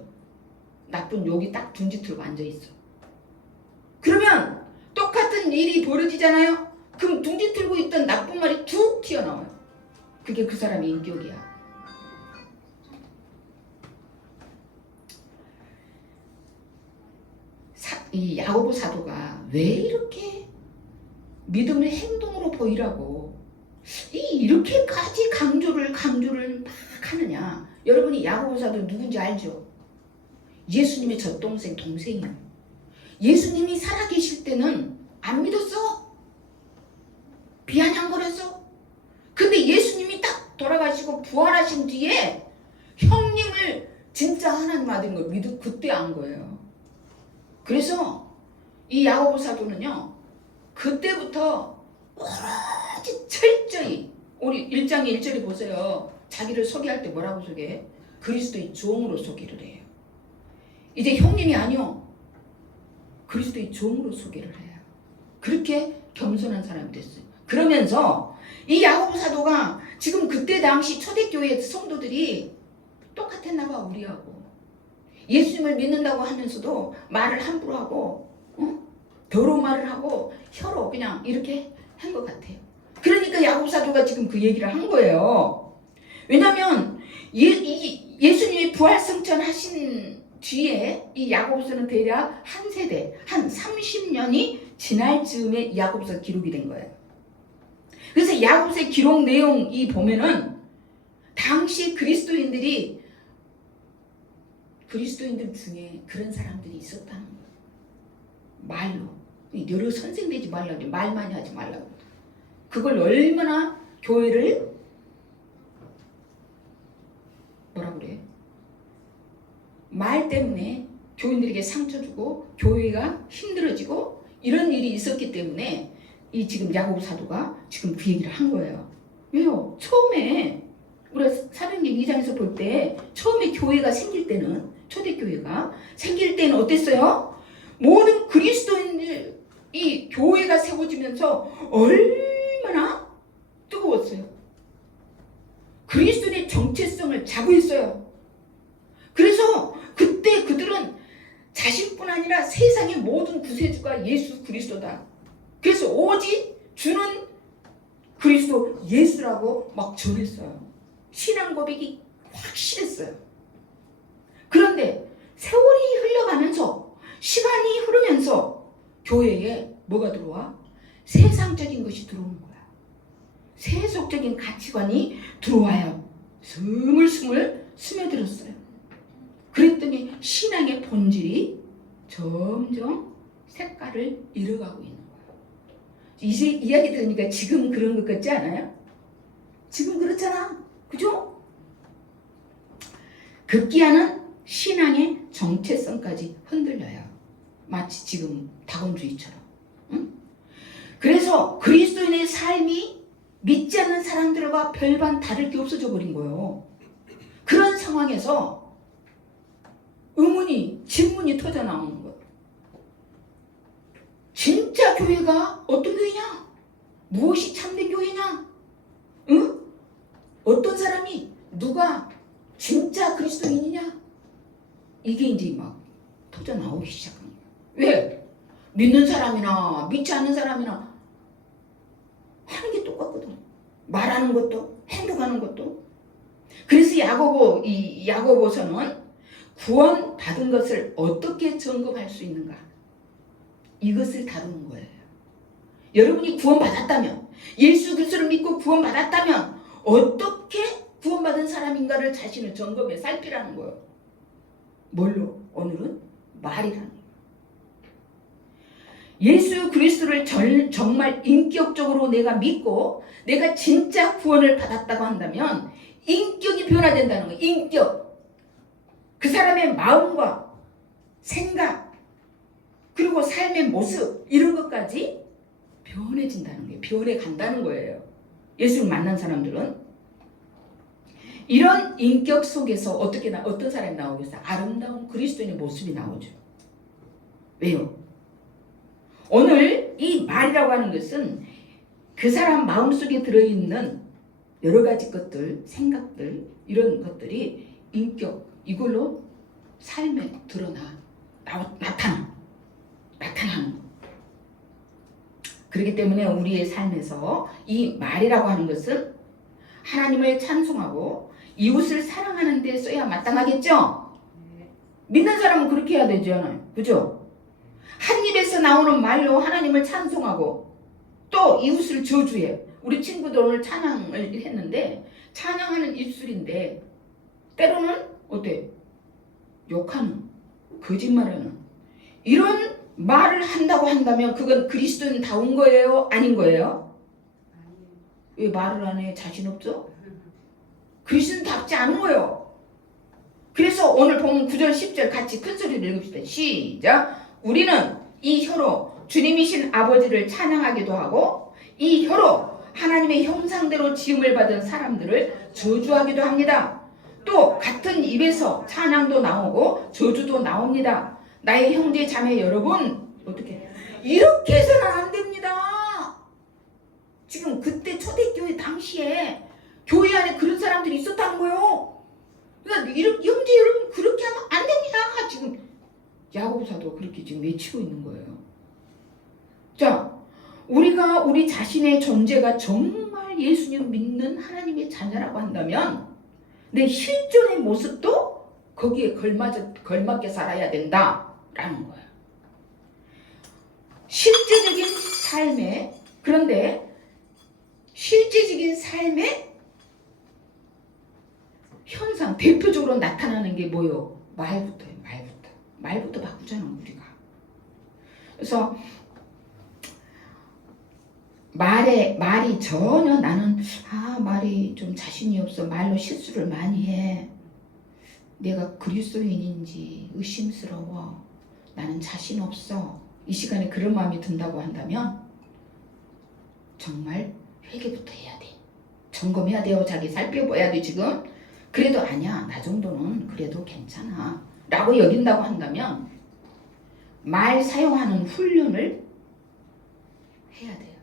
나쁜 욕이 딱 둥지 틀고 앉아있어. 그러면 똑같은 일이 벌어지잖아요. 그럼 둥지 틀고 있던 나쁜 말이 툭 튀어나와요. 그게 그 사람의 인격이야. 이 야고보 사도가 왜 이렇게 믿음을 행동으로 보이라고 이렇게까지 강조를 막 하느냐. 여러분이 야고보 사도 누군지 알죠? 예수님의 젖동생 동생이야. 예수님이 살아계실 때는 안 믿었어. 비아냥거렸어. 근데 예수님이 딱 돌아가시고 부활하신 뒤에 형님을 진짜 하나님 아들인 걸 믿고 그때 안 거예요. 그래서 이 야고보 사도는요, 그때부터 오로지 철저히 우리 1장 1절에 보세요. 자기를 소개할 때 뭐라고 소개해? 그리스도의 종으로 소개를 해요. 이제 형님이 아니요, 그리스도의 종으로 소개를 해요. 그렇게 겸손한 사람이 됐어요. 그러면서 이 야고보 사도가 지금 그때 당시 초대교회 성도들이 똑같았나 봐, 우리하고. 예수님을 믿는다고 하면서도 말을 함부로 하고 더러운 말을 하고 혀로 그냥 이렇게 한 것 같아요. 그러니까 야고보 사도가 지금 그 얘기를 한 거예요. 왜냐하면 예수님이 부활승천 하신 뒤에 이 야고보서는 대략 한 세대, 한 30년이 지날 즈음에 야고보서 기록이 된 거예요. 그래서 야고보서의 기록 내용이 보면은 당시 그리스도인들 중에 그런 사람들이 있었다는 거예요. 말로. 여러 선생 되지 말라고, 말 많이 하지 말라고. 그걸 얼마나 교회를 뭐라 그래? 말 때문에 교인들에게 상처 주고 교회가 힘들어지고 이런 일이 있었기 때문에 이 지금 야고보 사도가 지금 그 얘기를 한 거예요. 왜요? 처음에 우리가 사도행전 2장에서 볼 때 처음에 교회가 생길 때는 초대교회가 생길 때는 어땠어요? 모든 그리스도인들 이 교회가 세워지면서 얼마나 뜨거웠어요. 그리스도의 정체성을 자부했어요. 그래서 그때 그들은 자신뿐 아니라 세상의 모든 구세주가 예수 그리스도다. 그래서 오직 주는 그리스도 예수라고 막 전했어요. 신앙 고백이 확실했어요. 그런데 세월이 흘러가면서 시간이 흐르면서 교회에 뭐가 들어와? 세상적인 것이 들어오는 거야. 세속적인 가치관이 들어와요. 스물스물 스며들었어요. 그랬더니 신앙의 본질이 점점 색깔을 잃어가고 있는 거예요. 이제 이야기 들으니까 지금 그런 것 같지 않아요? 지금 그렇잖아. 그죠? 급기야는 신앙의 정체성까지 흔들려요. 마치 지금 다원주의처럼. 응? 그래서 그리스도인의 삶이 믿지 않는 사람들과 별반 다를 게 없어져 버린 거예요. 그런 상황에서 의문이, 질문이 터져 나오는 거예요. 진짜 교회가 어떤 교회냐? 무엇이 참된 교회냐? 응? 어떤 사람이, 누가 진짜 그리스도인이냐? 이게 이제 막 터져 나오기 시작한 거예요. 왜? 믿는 사람이나 믿지 않는 사람이나 하는 게 똑같거든. 말하는 것도, 행동하는 것도. 그래서 야고보서는 구원 받은 것을 어떻게 점검할 수 있는가? 이것을 다루는 거예요. 여러분이 구원 받았다면, 예수 그리스도를 믿고 구원 받았다면 어떻게 구원받은 사람인가를 자신을 점검해 살피라는 거예요. 뭘로? 오늘은 말이라는 거예요. 예수 그리스도를 정말 인격적으로 내가 믿고 내가 진짜 구원을 받았다고 한다면 인격이 변화된다는 거예요. 인격. 그 사람의 마음과 생각 그리고 삶의 모습 이런 것까지 변해진다는 거예요. 변해간다는 거예요. 예수를 만난 사람들은 이런 인격 속에서 어떤 사람이 나오겠어요? 아름다운 그리스도인의 모습이 나오죠. 왜요? 오늘 이 말이라고 하는 것은 그 사람 마음속에 들어있는 여러 가지 것들, 생각들 이런 것들이 인격 이걸로 삶에 나타나는 거. 그렇기 때문에 우리의 삶에서 이 말이라고 하는 것은 하나님을 찬송하고 이웃을 사랑하는 데 써야 마땅하겠죠? 믿는 사람은 그렇게 해야 되잖아요. 그죠? 한 입에서 나오는 말로 하나님을 찬송하고 또 이웃을 저주해. 우리 친구들 오늘 찬양을 했는데 찬양하는 입술인데 때로는 어때? 욕하는, 거짓말하는 이런 말을 한다고 한다면 그건 그리스도인다운 거예요? 아닌 거예요? 왜 말을 안 해? 자신 없죠? 그리스도인답지 않은 거예요. 그래서 오늘 보면 9절 10절 같이 큰 소리로 읽읍시다. 시작. 우리는 이 혀로 주님이신 아버지를 찬양하기도 하고 이 혀로 하나님의 형상대로 지음을 받은 사람들을 저주하기도 합니다. 또 같은 입에서 찬양도 나오고 저주도 나옵니다. 나의 형제 자매 여러분 어떻게 이렇게 해서는 안 됩니다. 지금 그때 초대교회 당시에 교회 안에 그런 사람들이 있었다는 거예요. 그러니까 형제 여러분 그렇게 하면 안 됩니다. 지금 야고보사도 그렇게 지금 외치고 있는 거예요. 자, 우리가 우리 자신의 존재가 정말 예수님 믿는 하나님의 자녀라고 한다면 내 실존의 모습도 거기에 걸맞게 살아야 된다라는 거예요. 실제적인 삶에 그런데 실제적인 삶의 현상 대표적으로 나타나는 게 뭐예요? 말부터예요. 말부터 바꾸잖아 우리가. 그래서 말이 전혀 나는 말이 좀 자신이 없어. 말로 실수를 많이 해. 내가 그리스도인인지 의심스러워. 나는 자신 없어. 이 시간에 그런 마음이 든다고 한다면 정말 회개부터 해야 돼. 점검해야 돼요. 자기 살펴봐야 돼 지금. 그래도 아니야. 나 정도는 그래도 괜찮아. 라고 여긴다고 한다면 말 사용하는 훈련을 해야 돼요.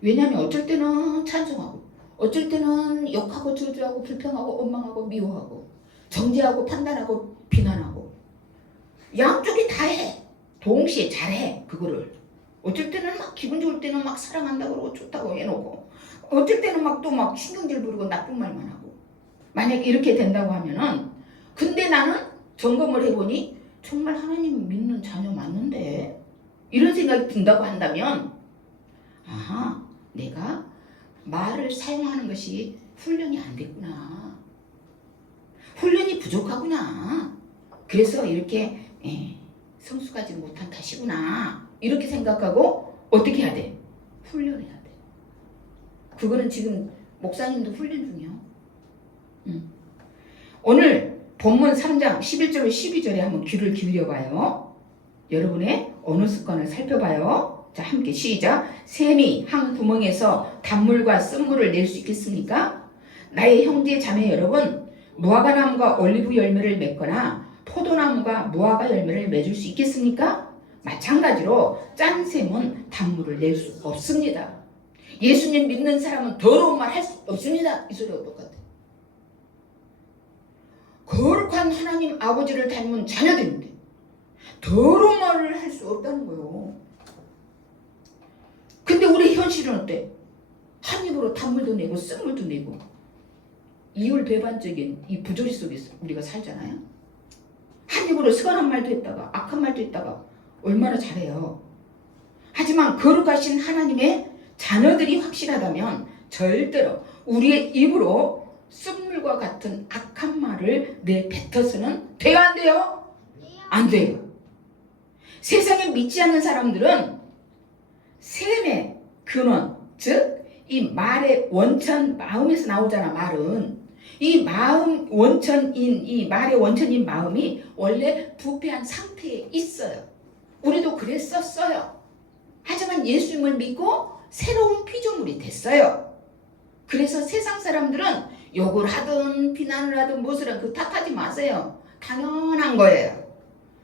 왜냐하면 어쩔 때는 찬송하고 어쩔 때는 욕하고 저주하고 불평하고 원망하고 미워하고 정죄하고 판단하고 비난하고 양쪽이 다 해. 동시에 잘해. 그거를 어쩔 때는 막 기분 좋을 때는 막 사랑한다고 그러고 좋다고 해놓고 어쩔 때는 막 또 막 신경질 부리고 나쁜 말만 하고 만약에 이렇게 된다고 하면은 근데 나는 점검을 해보니 정말 하나님 믿는 자녀 맞는데 이런 생각이 든다고 한다면 내가 말을 사용하는 것이 훈련이 안 됐구나. 훈련이 부족하구나. 그래서 이렇게 성숙하지 못한 탓이구나. 이렇게 생각하고 어떻게 해야 돼? 훈련해야 돼. 그거는 지금 목사님도 훈련 중이요. 오늘 본문 3장 11절로 12절에 한번 귀를 기울여봐요. 여러분의 언어 습관을 살펴봐요. 자, 함께 시작. 샘이 한 구멍에서 단물과 쓴물을 낼 수 있겠습니까? 나의 형제 자매 여러분, 무화과나무가 올리브 열매를 맺거나 포도나무가 무화과 열매를 맺을 수 있겠습니까? 마찬가지로 짠 샘은 단물을 낼 수 없습니다. 예수님 믿는 사람은 더러운 말 할 수 없습니다. 이 소리가 똑같아요. 거룩한 하나님 아버지를 닮은 자녀들인데 더러운 말을 할 수 없다는 거예요. 근데 우리 현실은 어때? 한 입으로 단물도 내고 쓴물도 내고 이율배반적인 이 부조리 속에서 우리가 살잖아요. 한 입으로 선한 말도 했다가 악한 말도 했다가 얼마나 잘해요. 하지만 거룩하신 하나님의 자녀들이 확실하다면 절대로 우리의 입으로 쓴물과 같은 악한 말을 내뱉어서는 돼요, 안 돼요? 안 돼요. 세상에 믿지 않는 사람들은 셈의 근원, 즉 이 말의 원천, 마음에서 나오잖아. 말은 이 마음 원천인, 이 말의 원천인 마음이 원래 부패한 상태에 있어요. 우리도 그랬었어요. 하지만 예수님을 믿고 새로운 피조물이 됐어요. 그래서 세상 사람들은 욕을 하든 비난을 하든 무엇을 하든 그 탓하지 마세요. 당연한 거예요.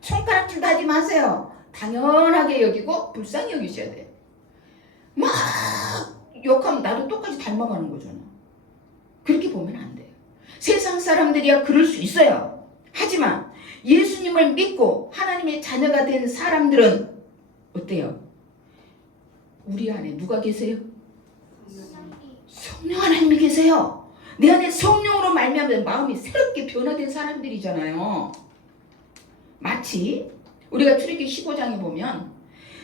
손가락질도 하지 마세요. 당연하게 여기고 불쌍히 여기셔야 돼요. 막 욕하면 나도 똑같이 닮아가는 거잖아. 그렇게 보면 안 돼요. 세상 사람들이야 그럴 수 있어요. 하지만 예수님을 믿고 하나님의 자녀가 된 사람들은 어때요? 우리 안에 누가 계세요? 성령 하나님이 계세요. 내 안에 성령으로 말미암아 마음이 새롭게 변화된 사람들이잖아요. 마치 우리가 출애굽기 15장에 보면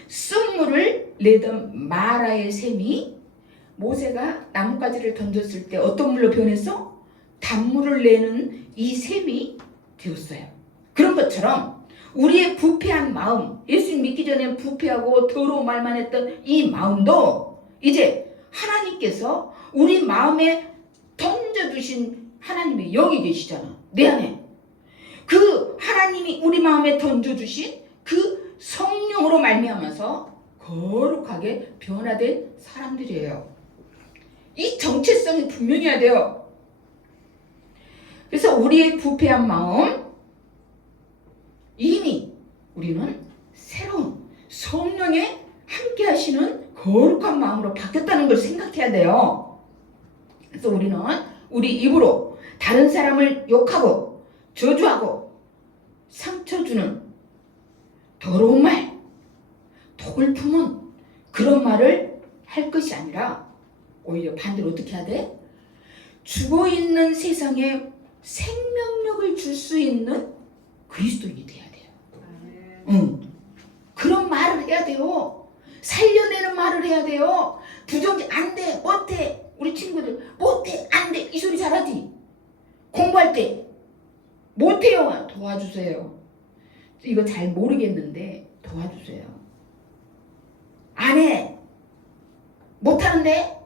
쓴물을 내던 마라의 샘이 모세가 나뭇가지를 던졌을 때 어떤 물로 변해서 단물을 내는 이 샘이 되었어요. 그런 것처럼 우리의 부패한 마음, 예수님 믿기 전에 부패하고 더러운 말만 했던 이 마음도 이제 하나님께서 우리 마음에 던져주신 하나님이 여기 계시잖아. 내 안에. 그 하나님이 우리 마음에 던져주신 그 성령으로 말미암아서 거룩하게 변화된 사람들이에요. 이 정체성이 분명해야 돼요. 그래서 우리의 부패한 마음, 이미 우리는 새로운 성령의 함께 하시는 거룩한 마음으로 바뀌었다는 걸 생각해야 돼요. 그래서 우리는 우리 입으로 다른 사람을 욕하고 저주하고 상처 주는 더러운 말, 독을 품은 그런 말을 할 것이 아니라 오히려 반대로 어떻게 해야 돼? 죽어있는 세상에 생명력을 줄 수 있는 그리스도인이 돼야 돼요. 그런 말을 해야 돼요. 살려내는 말을 해야 돼요. 부정지 안 돼, 못해. 우리 친구들 못해, 안 돼. 이 소리 잘하지? 공부할 때 못해요. 도와주세요. 이거 잘 모르겠는데 도와주세요. 안 해. 못하는데?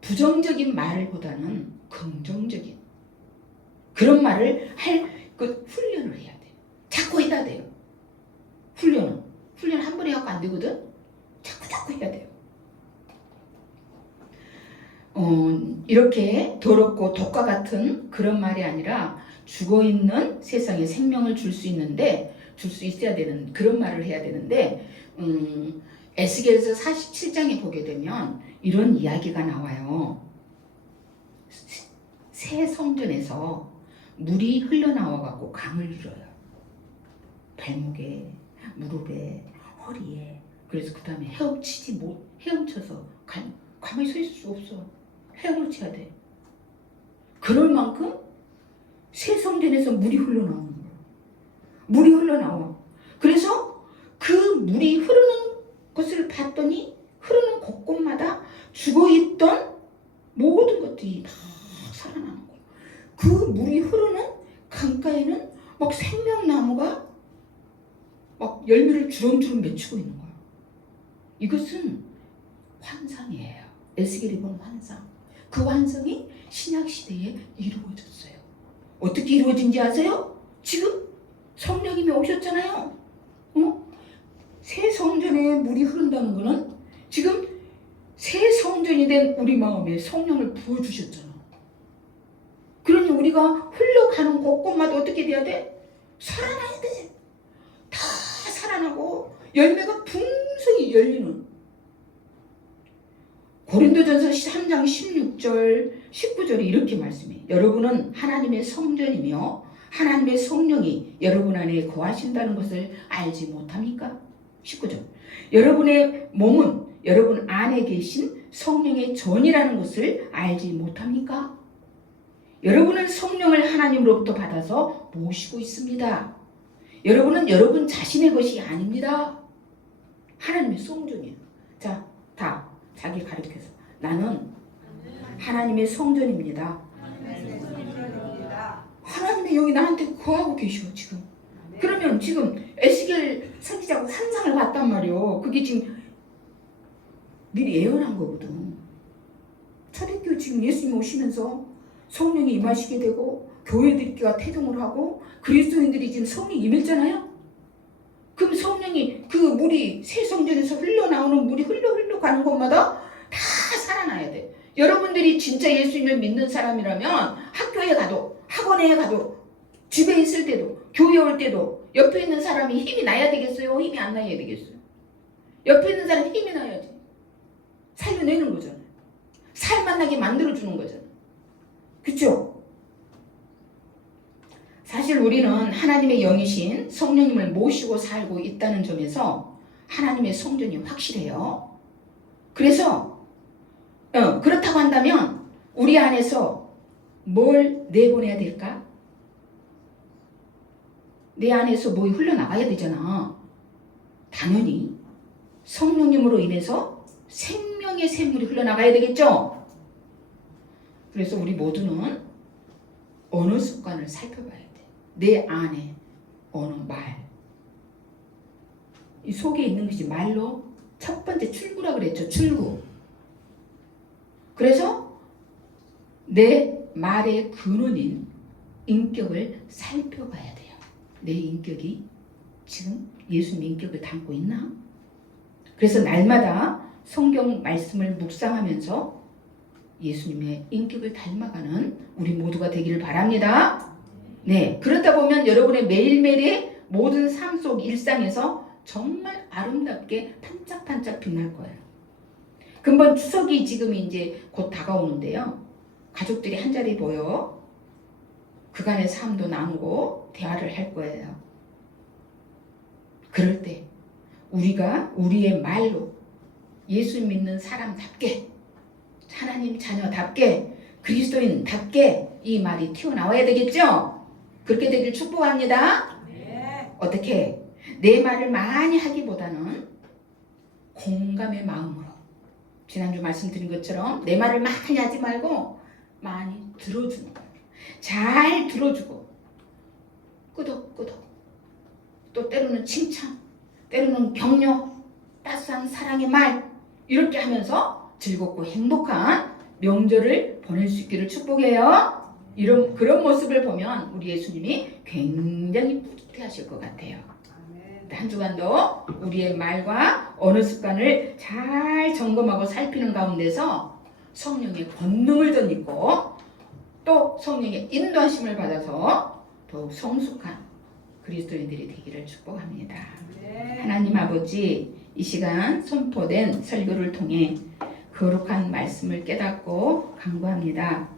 부정적인 말보다는 긍정적인 그런 말을 할 그 훈련을 해야 돼요. 자꾸 해야 돼요. 훈련 한 번에 하고 안 되거든. 자꾸 해야 돼요. 이렇게 더럽고 독과 같은 그런 말이 아니라 죽어있는 세상에 생명을 줄 수 있는데 줄 수 있어야 되는 그런 말을 해야 되는데 에스겔서 47장에 보게 되면 이런 이야기가 나와요. 새 성전에서 물이 흘러나와갖고 강을 이뤄요. 발목에, 무릎에, 허리에. 그래서 그 다음에 헤엄쳐서 가만히 서 있을 수 없어. 헤엄을 쳐야 돼. 그럴 만큼 새 성전에서 물이 흘러나오는 거야. 물이 흘러나와. 그래서 그 물이 흐르는 것을 봤더니 흐르는 곳곳마다 죽어있던 모든 것들이 막 살아나는 거야. 그 물이 흐르는 강가에는 막 생명나무가 막 열매를 주렁주렁 맺히고 있는 거야. 이것은 환상이에요. 에스겔이 본 환상. 그 환상이 신약시대에 이루어졌어요. 어떻게 이루어진지 아세요? 지금 성령님이 오셨잖아요. 새 성전에 물이 흐른다는 거는 지금 새 성전이 된 우리 마음에 성령을 부어주셨잖아. 그러니 우리가 흘러가는 곳곳마다 어떻게 돼야 돼? 살아나야 돼. 다 살아나고 열매가 풍성히 열리는. 고린도전서 3장 16절 19절에 이렇게 말씀해. 여러분은 하나님의 성전이며 하나님의 성령이 여러분 안에 거하신다는 것을 알지 못합니까? 19절. 여러분의 몸은 여러분 안에 계신 성령의 전이라는 것을 알지 못합니까? 여러분은 성령을 하나님으로부터 받아서 모시고 있습니다. 여러분은 여러분 자신의 것이 아닙니다. 하나님의 성전이에요. 자, 다 자기 가르쳐서 나는 하나님의 성전입니다. 하나님이 여기 나한테 거하고 계셔 지금. 그러면 지금 에스겔 선지자가 환상을 봤단 말이요. 그게 지금 미리 예언한 거거든. 초대교회 지금 예수님 오시면서 성령이 임하시게 되고 교회들끼가 태동을 하고 그리스도인들이 지금 성령이 임했잖아요. 그럼 성령이 그 물이 새 성전에서 흘러나오는 물이 흘러가는 곳마다 다 살아나야 돼. 여러분들이 진짜 예수님을 믿는 사람이라면 학교에 가도 학원에 가도 집에 있을 때도 교회 올 때도 옆에 있는 사람이 힘이 나야 되겠어요? 힘이 안 나야 되겠어요? 옆에 있는 사람이 힘이 나야지. 살려내는 거잖아요. 살만나게 만들어주는 거잖아요. 그렇죠? 사실 우리는 하나님의 영이신 성령님을 모시고 살고 있다는 점에서 하나님의 성전이 확실해요. 그래서 그렇다고 한다면 우리 안에서 뭘 내보내야 될까? 내 안에서 뭐 흘러나가야 되잖아. 당연히 성령님으로 인해서 생명의 샘물이 흘러나가야 되겠죠? 그래서 우리 모두는 언어 습관을 살펴봐야 돼. 내 안에 언어, 말. 이 속에 있는 것이 말로 첫 번째 출구라 그랬죠. 출구. 그래서 내 말의 근원인 인격을 살펴봐야 돼요. 내 인격이 지금 예수님 인격을 담고 있나? 그래서 날마다 성경 말씀을 묵상하면서 예수님의 인격을 닮아가는 우리 모두가 되기를 바랍니다. 네, 그러다 보면 여러분의 매일매일의 모든 삶 속 일상에서 정말 아름답게 반짝반짝 빛날 거예요. 금번 추석이 지금 이제 곧 다가오는데요. 가족들이 한자리 모여 그간의 삶도 나누고 대화를 할 거예요. 그럴 때 우리가 우리의 말로 예수 믿는 사람답게 하나님 자녀답게 그리스도인답게 이 말이 튀어나와야 되겠죠? 그렇게 되길 축복합니다. 네. 어떻게? 내 말을 많이 하기보다는 공감의 마음으로 지난주 말씀드린 것처럼 내 말을 많이 하지 말고 많이 들어주는 거예요. 잘 들어주고 끄덕끄덕 또 때로는 칭찬 때로는 격려 따스한 사랑의 말 이렇게 하면서 즐겁고 행복한 명절을 보낼 수 있기를 축복해요. 그런 모습을 보면 우리 예수님이 굉장히 뿌듯해하실 것 같아요. 한 주간도 우리의 말과 언어 습관을 잘 점검하고 살피는 가운데서 성령의 권능을 덧입고 또 성령의 인도하심을 받아서 더욱 성숙한 그리스도인들이 되기를 축복합니다. 하나님 아버지, 이 시간 선포된 설교를 통해 거룩한 말씀을 깨닫고 간구합니다.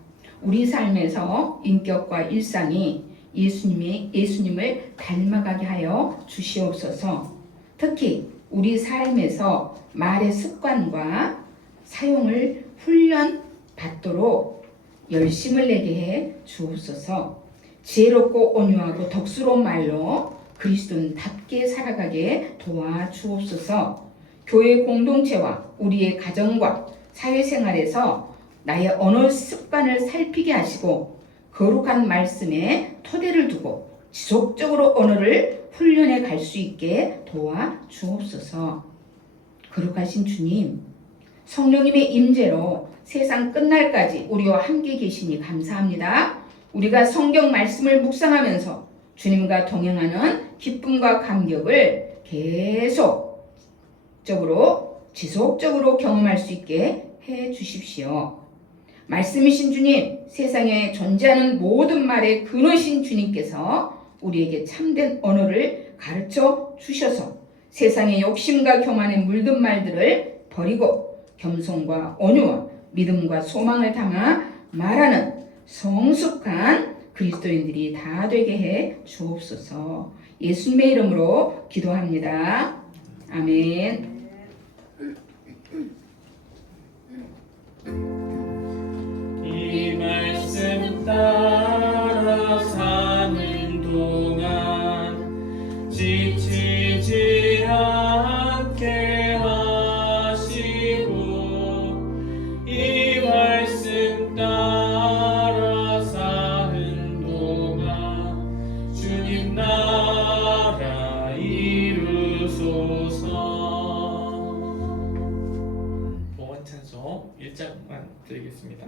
우리 삶에서 인격과 일상이 예수님을 닮아가게 하여 주시옵소서. 특히 우리 삶에서 말의 습관과 사용을 훈련받도록 열심을 내게 해 주옵소서. 지혜롭고 온유하고 덕스러운 말로 그리스도인답게 살아가게 도와주옵소서. 교회 공동체와 우리의 가정과 사회생활에서 나의 언어 습관을 살피게 하시고 거룩한 말씀에 토대를 두고 지속적으로 언어를 훈련해 갈 수 있게 도와주옵소서. 거룩하신 주님, 성령님의 임재로 세상 끝날까지 우리와 함께 계시니 감사합니다. 우리가 성경 말씀을 묵상하면서 주님과 동행하는 기쁨과 감격을 지속적으로 경험할 수 있게 해 주십시오. 말씀이신 주님, 세상에 존재하는 모든 말의 근원이신 주님께서 우리에게 참된 언어를 가르쳐 주셔서 세상의 욕심과 교만에 물든 말들을 버리고 겸손과 온유와 믿음과 소망을 담아 말하는 성숙한 그리스도인들이 다 되게 해 주옵소서. 예수님의 이름으로 기도합니다. 아멘. 이 말씀 따라 사는 동안 지치지 않게 하시고 이 말씀 따라 사는 동안 주님 나라 이루소서. 봉헌찬송 1장만 드리겠습니다.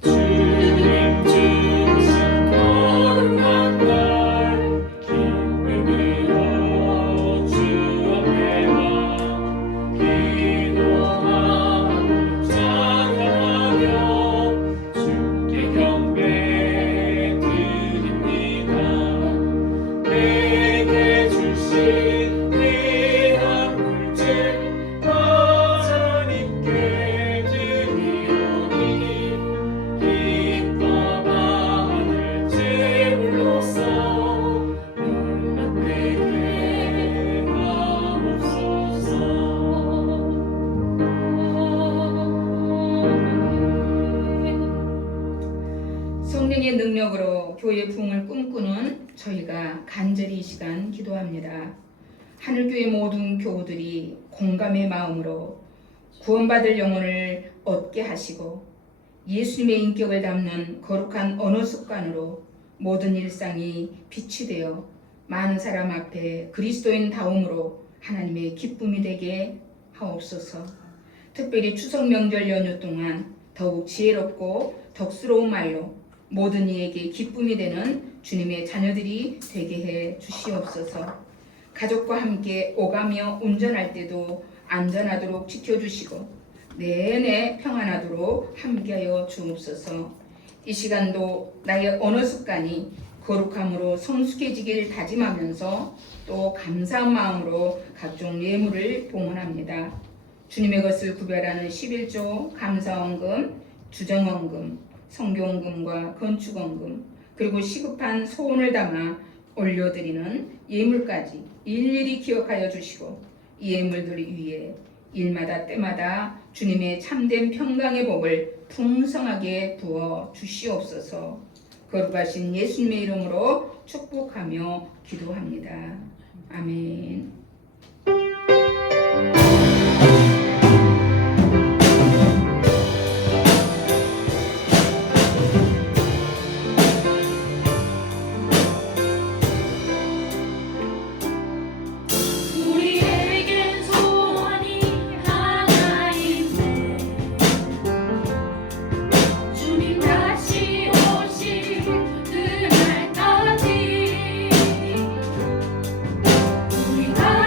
주님 주신 거룩한 날 기쁨으로 주 앞에 와 기도하고 찬양하며 주께 경배 드립니다. 내게 주신 귀한 물질 하나님께 드리오니 기뻐 받을 제물로서 연락되게 하옵소서. 성령의 능력으로 교회 부흥을 꿈꾸는 저희가 간절히 이 시간 기도합니다. 하늘교회 모든 교우들이 공감의 마음으로 구원받을 영혼을 얻게 하시고 예수님의 인격을 담는 거룩한 언어 습관으로 모든 일상이 빛이 되어 많은 사람 앞에 그리스도인다움으로 하나님의 기쁨이 되게 하옵소서. 특별히 추석 명절 연휴 동안 더욱 지혜롭고 덕스러운 말로 모든 이에게 기쁨이 되는 주님의 자녀들이 되게 해 주시옵소서. 가족과 함께 오가며 운전할 때도 안전하도록 지켜주시고 내내 평안하도록 함께하여 주옵소서. 이 시간도 나의 언어 습관이 거룩함으로 성숙해지길 다짐하면서 또 감사한 마음으로 각종 예물을 봉헌합니다. 주님의 것을 구별하는 11조 감사원금, 주정원금, 성경금과 건축원금, 그리고 시급한 소원을 담아 올려드리는 예물까지 일일이 기억하여 주시고 이 예물들 위에 일마다 때마다 주님의 참된 평강의 복을 풍성하게 부어 주시옵소서. 거룩하신 예수님의 이름으로 축복하며 기도합니다. 아멘. 우리에겐 소원이 하나 있네. 주님 다시 오실 그날까지 우리 다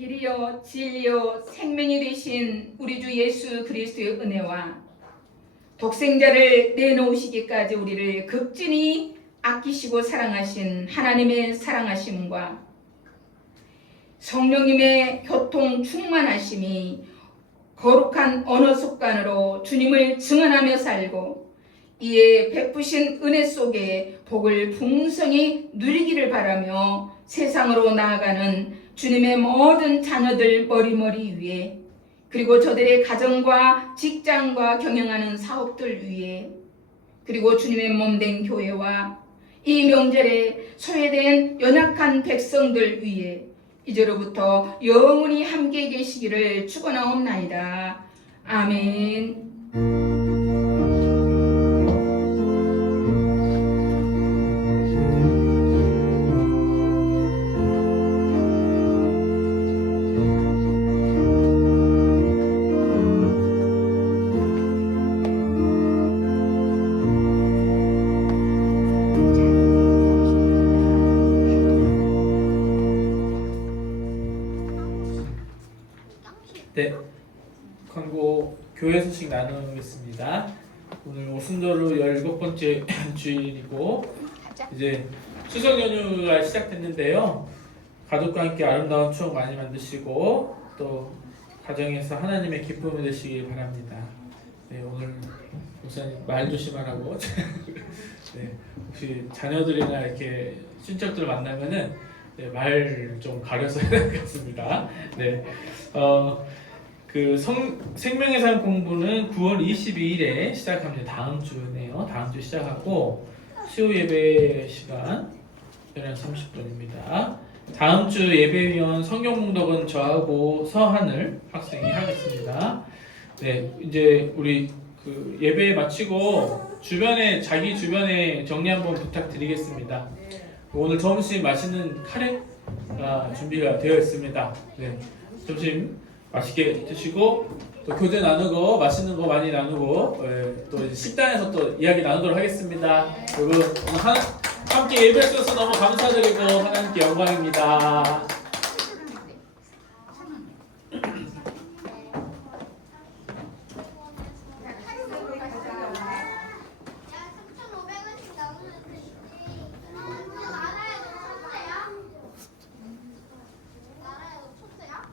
길이요 진리요 생명이 되신 우리 주 예수 그리스도의 은혜와 독생자를 내놓으시기까지 우리를 극진히 아끼시고 사랑하신 하나님의 사랑하심과 성령님의 교통 충만하심이 거룩한 언어 습관으로 주님을 증언하며 살고 이에 베푸신 은혜 속에 복을 풍성히 누리기를 바라며 세상으로 나아가는 주님의 모든 자녀들 머리머리 위에 그리고 저들의 가정과 직장과 경영하는 사업들 위에 그리고 주님의 몸된 교회와 이 명절에 소외된 연약한 백성들 위에 이제로부터 영원히 함께 계시기를 축원하옵나이다. 아멘. 네, 광고 교회 소식 나누겠습니다. 오늘 오순도로 17번째 주일이고 이제 추석 연휴가 시작됐는데요. 가족과 함께 아름다운 추억 많이 만드시고 또 가정에서 하나님의 기쁨을 되시길 바랍니다. 네, 오늘 목사님 말 조심하라고. 네, 혹시 자녀들이나 이렇게 친척들 만나면은 네, 말 좀 가려서 해야 될 것 같습니다. 네, 그 생명의 삶 공부는 9월 22일에 시작합니다. 다음 주네요. 다음 주 시작하고 수요 예배 시간 11시 30분입니다. 다음 주 예배위원 성경 봉독은 저하고 서하늘 학생이 하겠습니다. 네, 이제 우리 그 예배 마치고 자기 주변에 정리 한번 부탁드리겠습니다. 오늘 점심 맛있는 카레가 준비가 되어 있습니다. 네, 점심 맛있게 드시고 또 교제 나누고 맛있는 거 많이 나누고 또 이제 식당에서 또 이야기 나누도록 하겠습니다. 여러분 오늘 함께 예배해 주셔서 너무 감사드리고 하나님께 영광입니다.